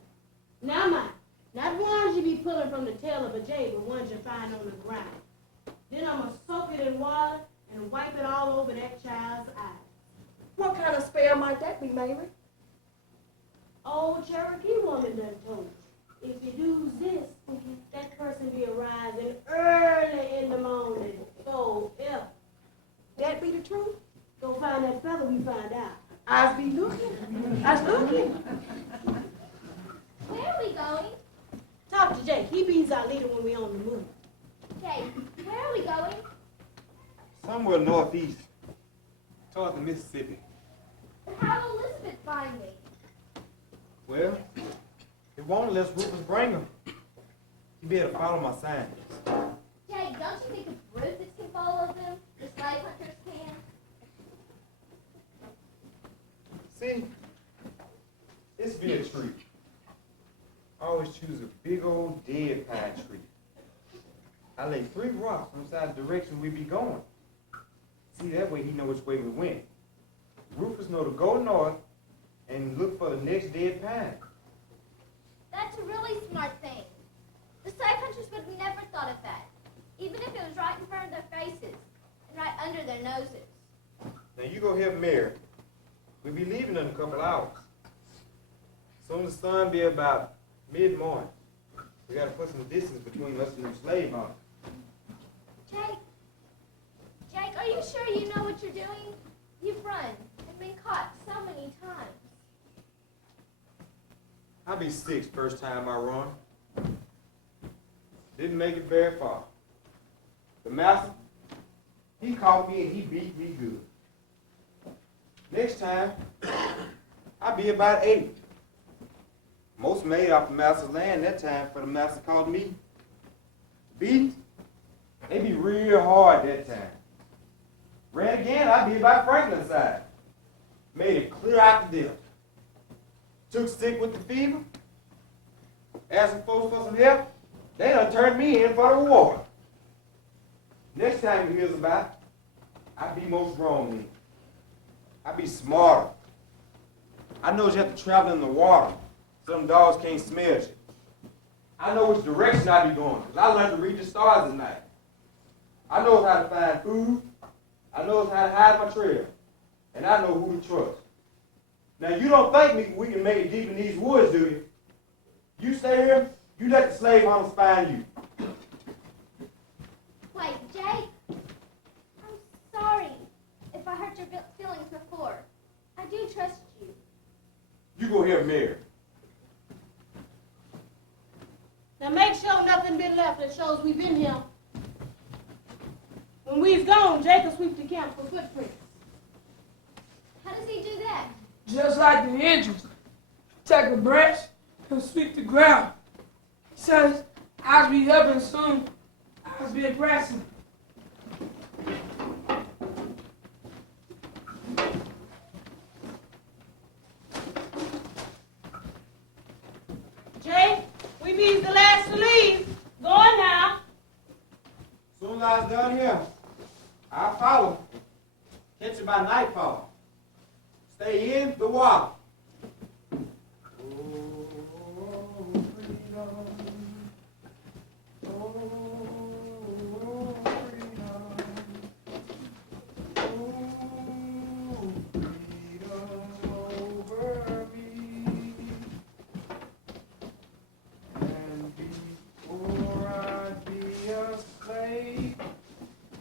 Now mind, not ones you be pulling from the tail of a jay, but ones you find on the ground. Then I'm going to soak it in water and wipe it all over that child's eyes. What kind of spell might that be, Mary? Old Cherokee woman done told you. If you do this, that person be arising early in the morning. So, yeah. That be the truth? Go find that feather, we find out. I'll be looking. I was looking. Where are we going? Talk to Jake. He beats our leader when we on the move. Jake, where are we going? Somewhere northeast, toward the Mississippi. But how will Elizabeth find me? Well, it won't unless Rufus bring him. You better follow my signs. Jake, don't you think if Rufus can follow them, the slave hunters can? See, this be a tree. I always choose a big old dead pine tree. I lay 3 rocks on the side of the direction we be going. See, that way he know which way we went. Rufus know to go north and look for the next dead pine. That's a really smart thing. The slave hunters would have never thought of that, even if it was right in front of their faces and right under their noses. Now you go help Mary. We'll be leaving in a couple hours. Soon the sun be about mid-morning. We gotta put some distance between us and them slave hunters. Jake, are you sure you know what you're doing? You've run and been caught so many times. I'll be 6 first time I run. Didn't make it very far. The master, he caught me and he beat me good. Next time, I'll be about 8. Most made off the master's land that time, for the master called me Beat? They be real hard that time. Ran again, I'd be by Franklin's side. Made it clear out the deal. Took sick with the fever. Asking folks for some help. They done turned me in for the war. Next time you hears about it, I'd be more strong then. I'd be smarter. I know you have to travel in the water. Some dogs can't smell you. I know which direction I be going, because I learned to read the stars at night. I know how to find food. I know how to hide my trail. And I know who to trust. Now, you don't think we can make it deep in these woods, do you? You stay here, you let the slave hunters find you. Wait, Jake? I'm sorry if I hurt your feelings before. I do trust you. You go here, Mary. Now make sure nothing been left that shows we've been here. When we've gone, Jake will sweep the camp for footprints. How does he do that? Just like the Indians, take a branch and sweep the ground. He says, I'll be helping soon. I'll be pressing. Jake, we be the last to leave. Go on now. Soon as I was done here, I'll follow. Catch you by nightfall. Stay in the water.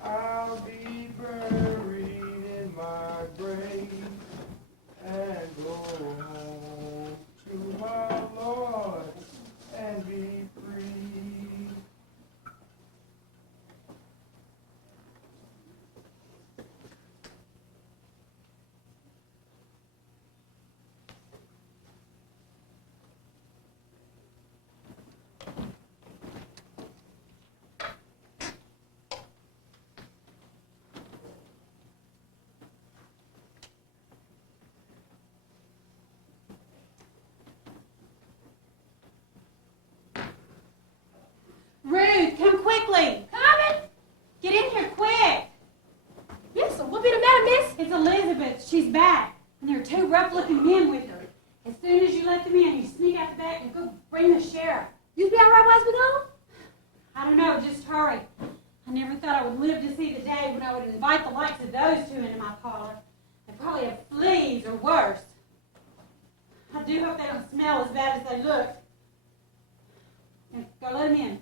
I'll be buried in my grave and go home to my Lord and be free. Ruth, come quickly. Coming? Get in here quick. Yes, sir. What be the matter, miss? It's Elizabeth. She's back. And there are two rough-looking men with her. As soon as you let them in, you sneak out the back and go bring the sheriff. You be all right while we gone? I don't know, just hurry. I never thought I would live to see the day when I would invite the likes of those two into my parlor. They probably have fleas or worse. I do hope they don't smell as bad as they look. Now, go let them in.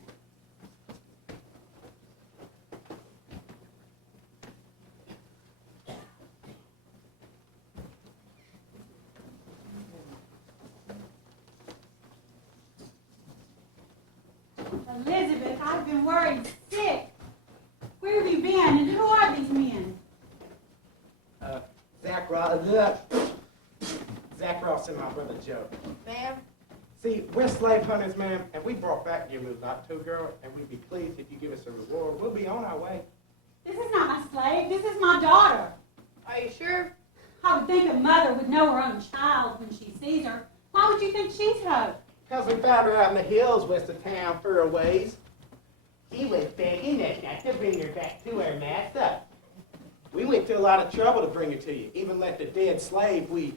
Elizabeth, I've been worried sick. Where have you been, and who are these men? Zach Ross and my brother Joe. Ma'am? See, we're slave hunters, ma'am, and we brought back your mulatto girl, and we'd be pleased if you give us a reward. We'll be on our way. This is not my slave. This is my daughter. Are you sure? I would think a mother would know her own child when she sees her. Why would you think she's home? Because we found her out in the hills west of town for a ways. She was begging us not to bring her back to her master. We went to a lot of trouble to bring her to you, even let the dead slave we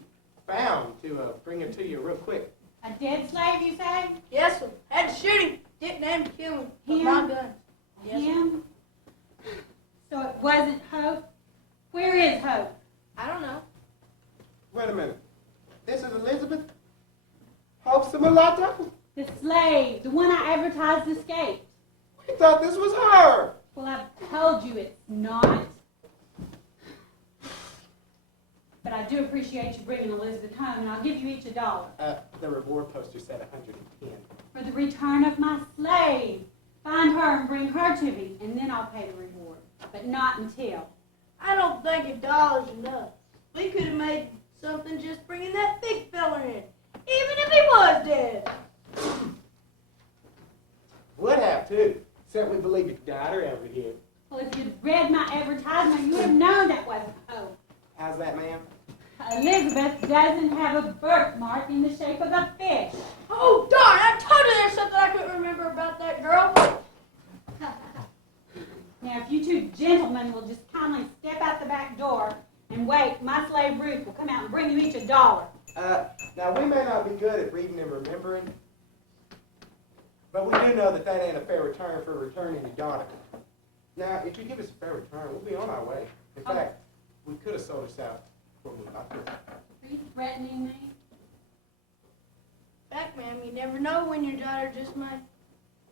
found to bring her to you real quick. A dead slave, you say? Yes, sir. Had to shoot him. Didn't aim to kill him. With Him? my gun. Yes, sir. Him? So it wasn't Hope? Where is Hope? I don't know. Wait a minute. This is Elizabeth? Hope's the mulatto? The slave, the one I advertised escaped. We thought this was her. Well, I've told you it's not. But I do appreciate you bringing Elizabeth home, and I'll give you each $1. The reward poster said 110. For the return of my slave. Find her and bring her to me, and then I'll pay the reward. But not until. I don't think $1 enough. We could have made something just bringing that big fella in. Even if he was dead. Would have, too. Except we believe your daughter over here. Well, if you'd read my advertisement, you would have known that wasn't Hope. How's that, ma'am? Elizabeth doesn't have a birthmark in the shape of a fish. Oh, darn! I told you there's something I couldn't remember about that girl. Now, if you two gentlemen will just kindly step out the back door and wait, my slave Ruth will come out and bring you each $1. Now, we may not be good at reading and remembering, but we do know that that ain't a fair return for returning your daughter. Now, if you give us a fair return, we'll be on our way. In fact, we could have sold her out before we got here. Are you threatening me? Back, ma'am, you never know when your daughter just might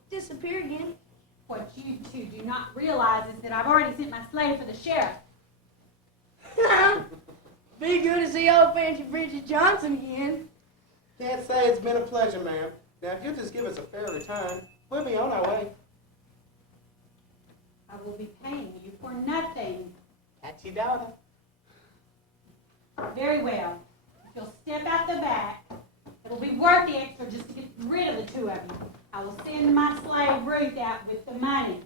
disappear again. What you two do not realize is that I've already sent my slave for the sheriff. Be good to see old Fancy Bridget Johnson again. Can't say it's been a pleasure, ma'am. Now, if you'll just give us a fair return, we'll be on our way. I will be paying you for nothing. That's your daughter. Very well. If you'll step out the back, it'll be worth the extra just to get rid of the two of you. I will send my slave Ruth out with the money.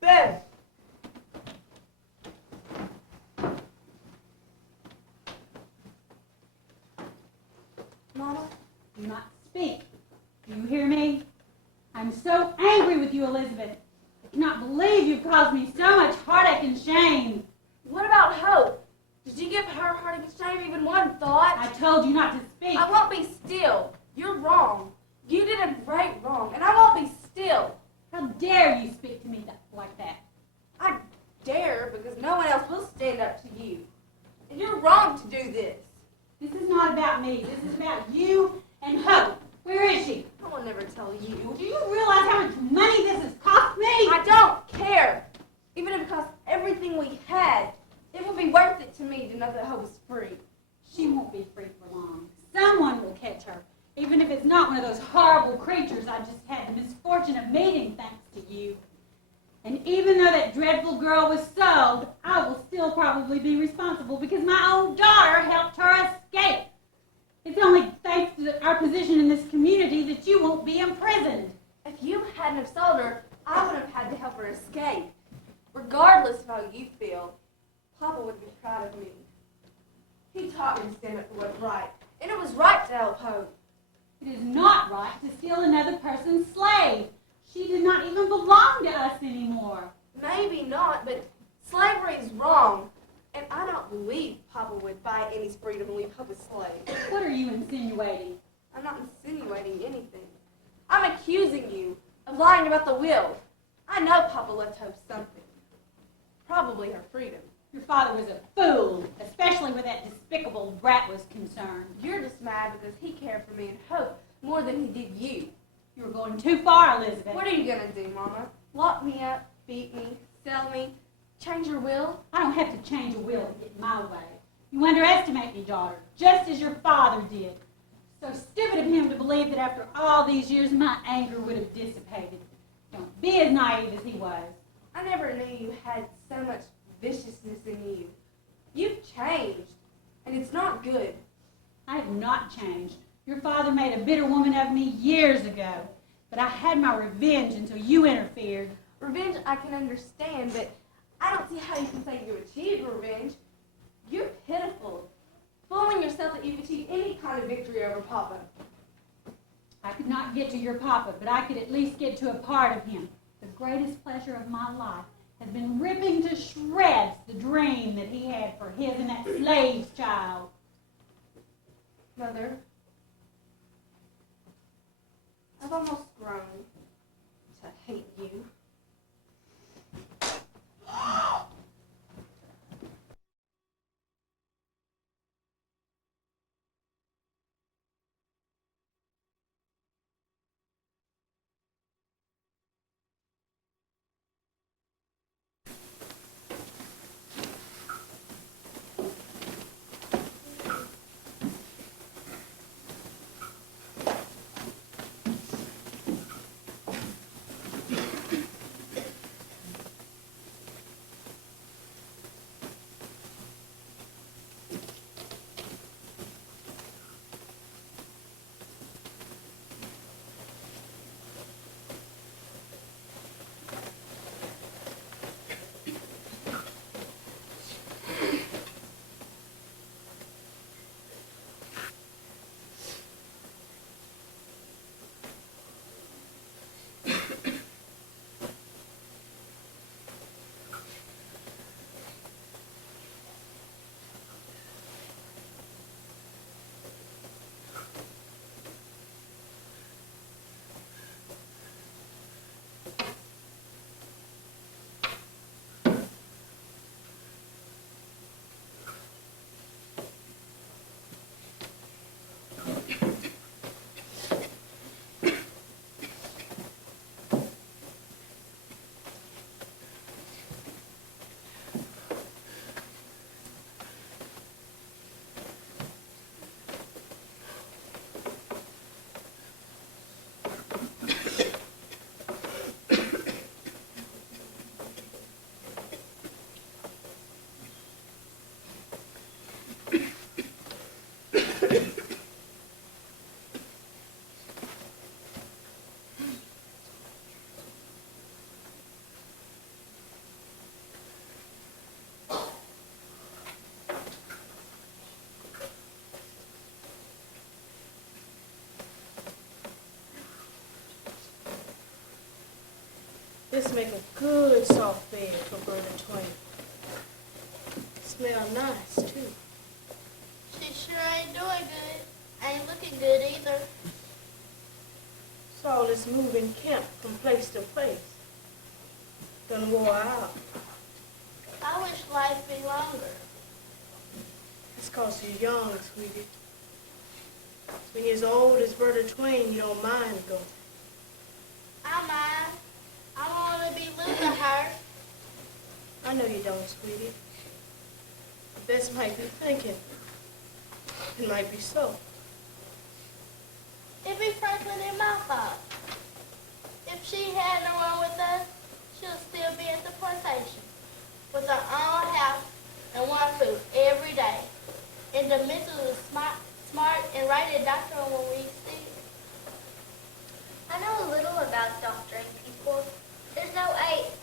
Ben! Mama, do not speak. Do you hear me? I'm so angry with you, Elizabeth. I cannot believe you've caused me so much heartache and shame. What about Hope? Did you give her heartache and shame even one thought? I told you not to speak. I won't be still. You're wrong. You did a great wrong, and I won't be still. How dare you speak to me like that? I dare because no one else will stand up to you. And you're wrong to do this. This is not about me. This is about you and Hope. Where is she? I will never tell you. Do you realize how much money this has cost me? I don't care. Even if it cost everything we had, it will be worth it to me to know that Hope is free. She won't be free for long. Someone will catch her, even if it's not one of those horrible creatures I just had the misfortune of meeting thanks to you. And even though that dreadful girl was sold, I will still probably be responsible because my own daughter helped her escape. It's only thanks to our position in this community that you won't be imprisoned. If you hadn't have sold her, I would have had to help her escape. Regardless of how you feel, Papa would be proud of me. He taught me to stand up for what's right, and it was right to help Hope. It is not right to steal another person's slave. She did not even belong to us anymore. Maybe not, but slavery is wrong. And I don't believe Papa would buy Annie's freedom and leave Hope a slave. What are you insinuating? I'm not insinuating anything. I'm accusing you of lying about the will. I know Papa left Hope something. Probably her freedom. Your father was a fool, especially where that despicable brat was concerned. You're just mad because he cared for me and Hope more than he did you. You were going too far, Elizabeth. What are you going to do, Mama? Lock me up, beat me, sell me, change your will? I don't have to change a will to get my way. You underestimate me, daughter, just as your father did. So stupid of him to believe that after all these years my anger would have dissipated. Don't be as naive as he was. I never knew you had so much viciousness in you. You've changed, and it's not good. I have not changed. Your father made a bitter woman of me years ago, but I had my revenge until you interfered. Revenge I can understand, but I don't see how you can say you achieved revenge. You're pitiful, fooling yourself that you've achieved any kind of victory over Papa. I could not get to your papa, but I could at least get to a part of him. The greatest pleasure of my life has been ripping to shreds the dream that he had for his and that slave's child. Mother, I've almost grown to hate you. This make a good soft bed for Berta Twain. Smell nice, too. She sure ain't doing good. Ain't looking good either. It's all this moving camp from place to place. Done wore out. I wish life be longer. It's 'cause you're young, sweetie. When you're as old as Berta Twain, you don't mind going. I mind. I want to be losing her. I know you don't, sweetie. But Bess might be thinking. It might be so. It be Franklin and my fault. If she had no one with us, she'll still be at the plantation with her own house and one food every day. In the midst of the smart and writing doctor when we see. I know a little about doctoring people. There's no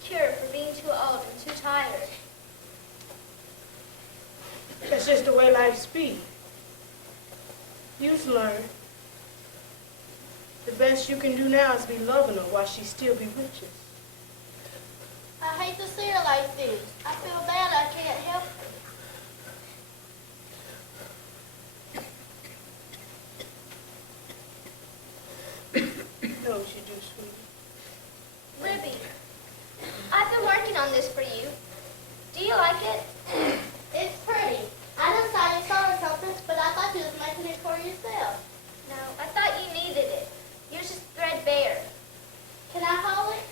cure for being too old and too tired. That's just the way life's be. You've learned. The best you can do now is be loving her while she still bewitches. I hate to see her like this. I feel bad I can't help her. Know what you do, sweetie. Libby, I've been working on this for you. Do you like it? It's pretty. I done saw you sewing something, but I thought you was making it for yourself. No, I thought you needed it. Yours is threadbare. Can I hold it?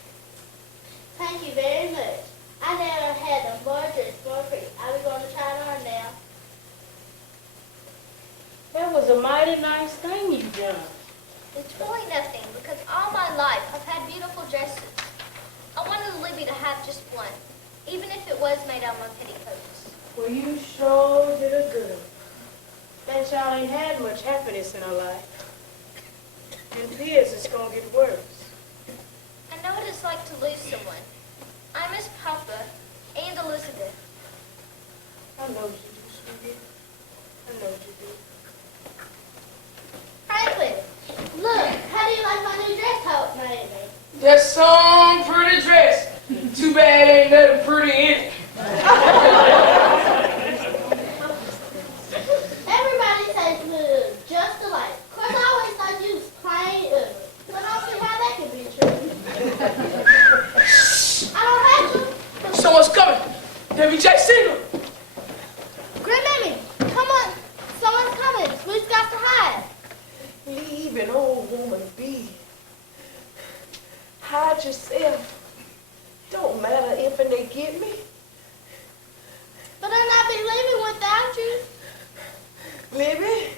Thank you very much. I never had a more dress more pretty. I was going to try it on now. That was a mighty nice thing you done. It's really nothing, because all my life I've had beautiful dresses. I wanted Libby to have just one, even if it was made out of my petticoats. Well, you sure did a good one. That child ain't had much happiness in her life. And fears it's gonna get worse. I know what it's like to lose someone. I miss Papa and Elizabeth. I know you do, sweetie. I know you do. Franklin, look, how do you like my new dress Hope made me? That's some pretty dress. Too bad ain't nothing pretty in it. Everybody says you look just alike. Of course, I always thought you was plain ugly. But I don't see how that could be true. I don't have to. Someone's coming. Debbie J. Signal. Grandmammy, come on. Someone's coming. We've got to hide. Leave an old woman be. Hide yourself. Don't matter if and they get me. But I'll not be leaving without you. Libby,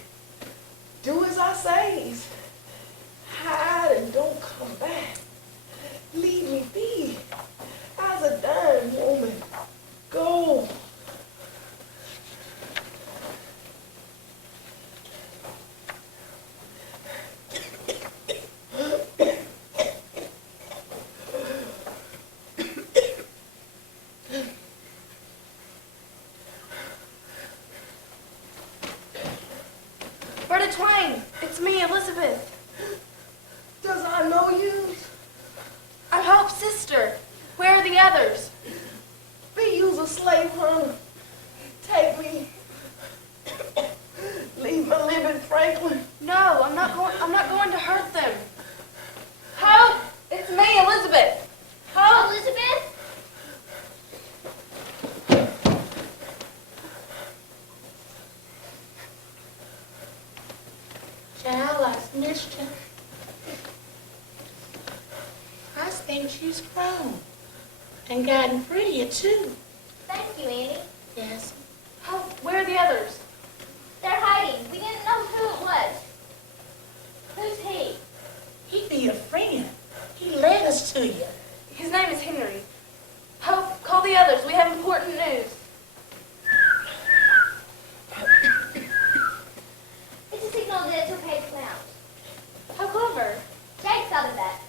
do as I say. Hide and don't come back. Leave me be. I's a dying woman. Go. Berta Twain, it's me, Elizabeth. Does I know you? I'm Hope's sister. Where are the others? Be you's a slave hunter. Take me. Leave me living, Franklin. No, I'm not going to hurt them. Hope, it's me, Elizabeth. Hope. Elizabeth? Child, I've missed her. I think she's grown and gotten prettier too. Thank you, Annie. Yes. Hope, where are the others? They're hiding. We didn't know who it was. Who's he? He be a friend. He led us to you. His name is Henry. Hope, call the others. We have important news. It's a signal that it's okay to come out. How clever. Jake thought of that.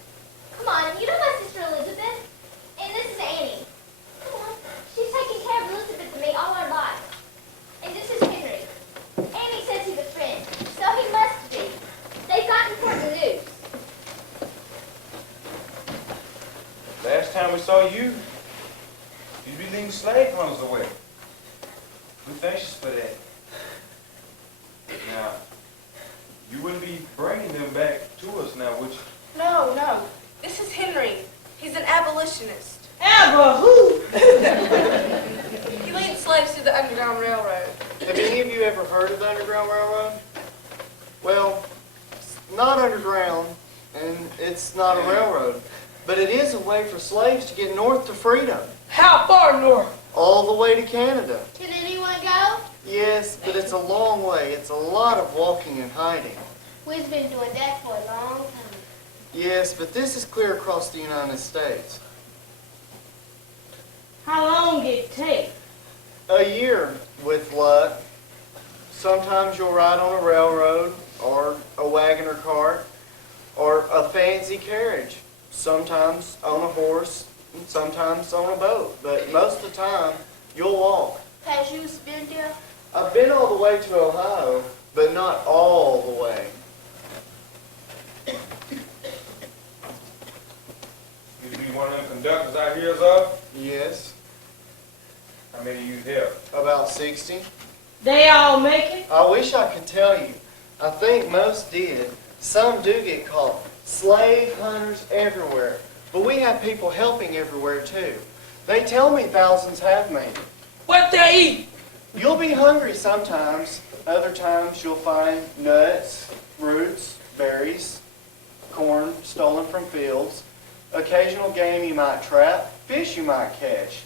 Come on, you know my sister Elizabeth? And this is Annie. Come on. She's taken care of Elizabeth and me all our lives. saw you, you'd be leading slave hunters away. We're anxious for that. Now, you wouldn't be bringing them back to us now, would you? No, no. This is Henry. He's an abolitionist. Who? He leads slaves to the Underground Railroad. Have any of you ever heard of the Underground Railroad? Well, it's not underground, and it's not a railroad, but it is a way for slaves to get north to freedom. How far north? All the way to Canada. Can anyone go? Yes, but it's a long way. It's a lot of walking and hiding. We've been doing that for a long time. Yes, but this is clear across the United States. How long it take? A year, with luck. Sometimes you'll ride on a railroad, or a wagon or cart, or a fancy carriage. Sometimes on a horse, and sometimes on a boat. But most of the time, you'll walk. Has you been there? I've been all the way to Ohio, but not all the way. You'd be one of them conductors I hears of? Yes. How many you have? About 60. They all make it? I wish I could tell you. I think most did. Some do get caught. Slave hunters everywhere. But we have people helping everywhere too. They tell me thousands have made it. What they eat? You'll be hungry sometimes. Other times you'll find nuts, roots, berries, corn stolen from fields, occasional game you might trap, fish you might catch.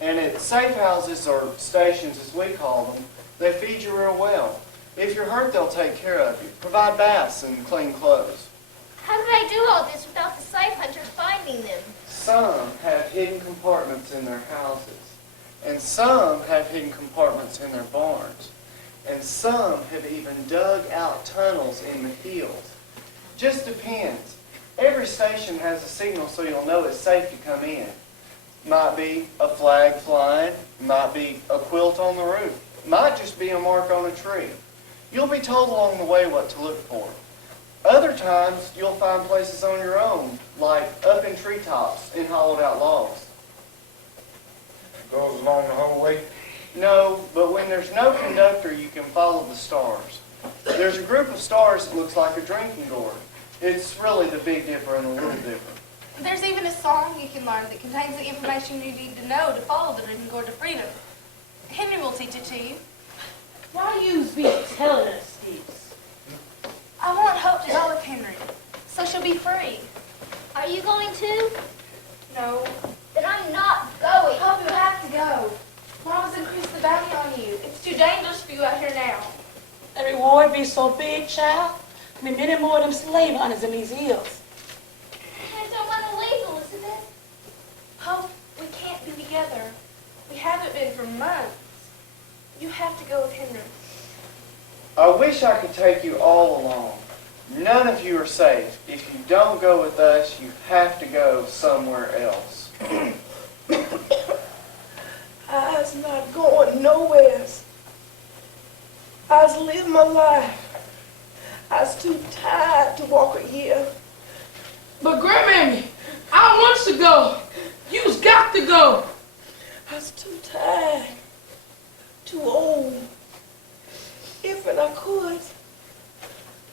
And at safe houses, or stations as we call them, they feed you real well. If you're hurt, they'll take care of you, provide baths and clean clothes. How do they do all this without the slave hunters finding them? Some have hidden compartments in their houses, and some have hidden compartments in their barns, and some have even dug out tunnels in the hills. Just depends. Every station has a signal so you'll know it's safe to come in. Might be a flag flying, might be a quilt on the roof, might just be a mark on a tree. You'll be told along the way what to look for. Other times, you'll find places on your own, like up in treetops in hollowed out logs. Goes along the whole way? No, but when there's no conductor, you can follow the stars. There's a group of stars that looks like a drinking gourd. It's really the Big Dipper and the Little Dipper. There's even a song you can learn that contains the information you need to know to follow the Drinking Gourd to freedom. Henry will teach it to you. Why you be telling us this? I want Hope to go with Henry, so she'll be free. Are you going too? No. Then I'm not going. Hope you have to go. Mama's increased the bounty on you. It's too dangerous for you out here now. The reward be so big, child. I mean, many more of them slave hunters in these hills. I don't want to leave, Elizabeth. Hope, we can't be together. We haven't been for months. You have to go with Henry. I wish I could take you all along. None of you are safe. If you don't go with us, you have to go somewhere else. I was not going nowhere. I was living my life. I was too tired to walk a year. But Grandmammy, I want to go. You's got to go. I was too tired, too old. If and I could,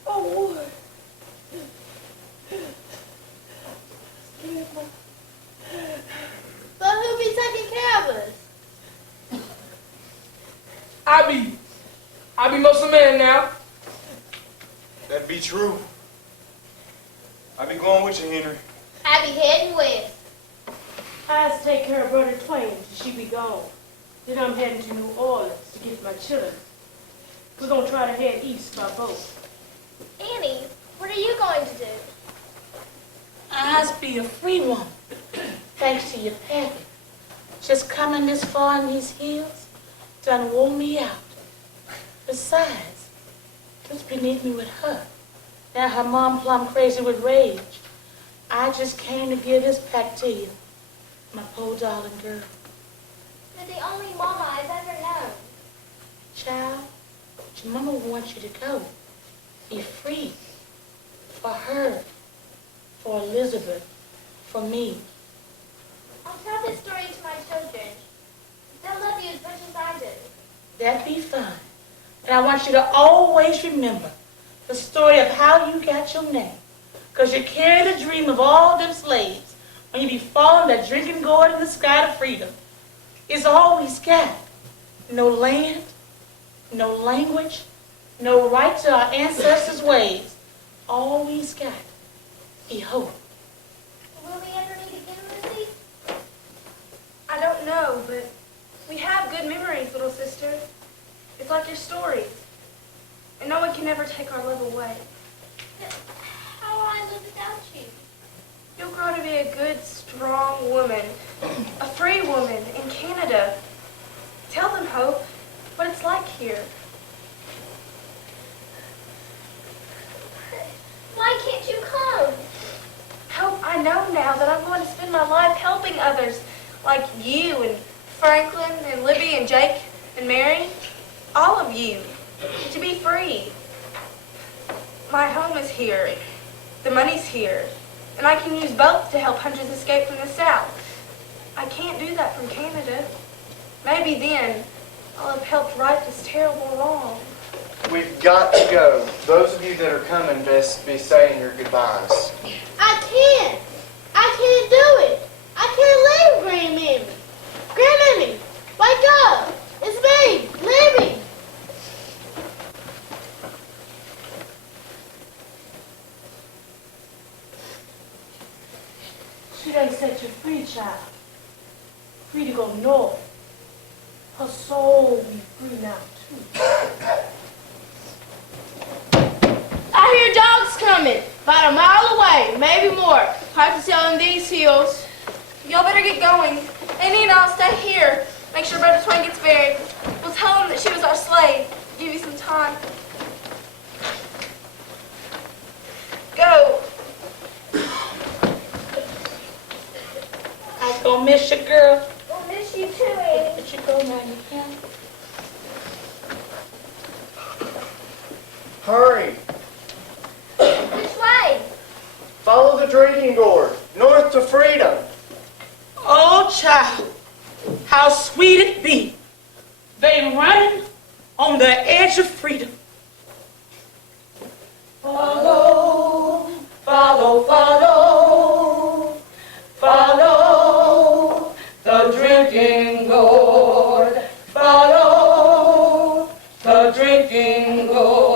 I would. But who'll be taking care of us? I be muscle man now. That be true. I be going with you, Henry. I be heading west. I has to take care of Brother Twain till she be gone. Then I'm heading to New Orleans to get my children. We're gonna try to head east by boat. Annie, what are you going to do? I'll be a free woman, thanks to your pappy. Just coming this far in these hills done wore me out. Besides, just beneath me with her. Now her mom plumb crazy with rage. I just came to give this pack to you, my poor darling girl. You're the only mama I've ever known. Child, your mama wants you to go. Be free. For her. For Elizabeth. For me. I'm tell this story to my children. They'll love you as much as I do. That'd be fine. And I want you to always remember the story of how you got your name. Because you carry the dream of all them slaves when you be following that drinking gourd in the sky to freedom. It's all we got. No land, no language, no right to our ancestors' ways. All we got is hope. Will we ever meet again, Lizzie? I don't know, but we have good memories, little sister. It's like your stories. And no one can ever take our love away. How will I live without you? You'll grow to be a good, strong woman. A free woman in Canada. Tell them, Hope, what it's like here. Why can't you come? Hope, I know now that I'm going to spend my life helping others like you and Franklin and Libby and Jake and Mary. All of you. To be free. My home is here. The money's here. And I can use both to help hunters escape from the South. I can't do that from Canada. Maybe then I'll have helped right this terrible wrong. We've got to go. Those of you that are coming best be saying your goodbyes. I can't. I can't do it. I can't leave Grandmammy. Grandmammy, wake up. It's me, Libby. She done set you free, child. Free to go north. Her soul be free now, too. I hear dogs coming. About a mile away, maybe more. Hard to tell in these hills. Y'all better get going. Annie and I'll stay here. Make sure Brother Twain gets buried. We'll tell him that she was our slave. Give you some time. Go. I'm gonna miss you, girl. We'll miss you too, Annie. But you go now, you can. Hurry. Which way? Follow the drinking gourd. North to freedom. Oh, child, how sweet it be. They running on the edge of freedom. Follow, follow, follow, follow the drinking gourd. Follow the drinking gourd.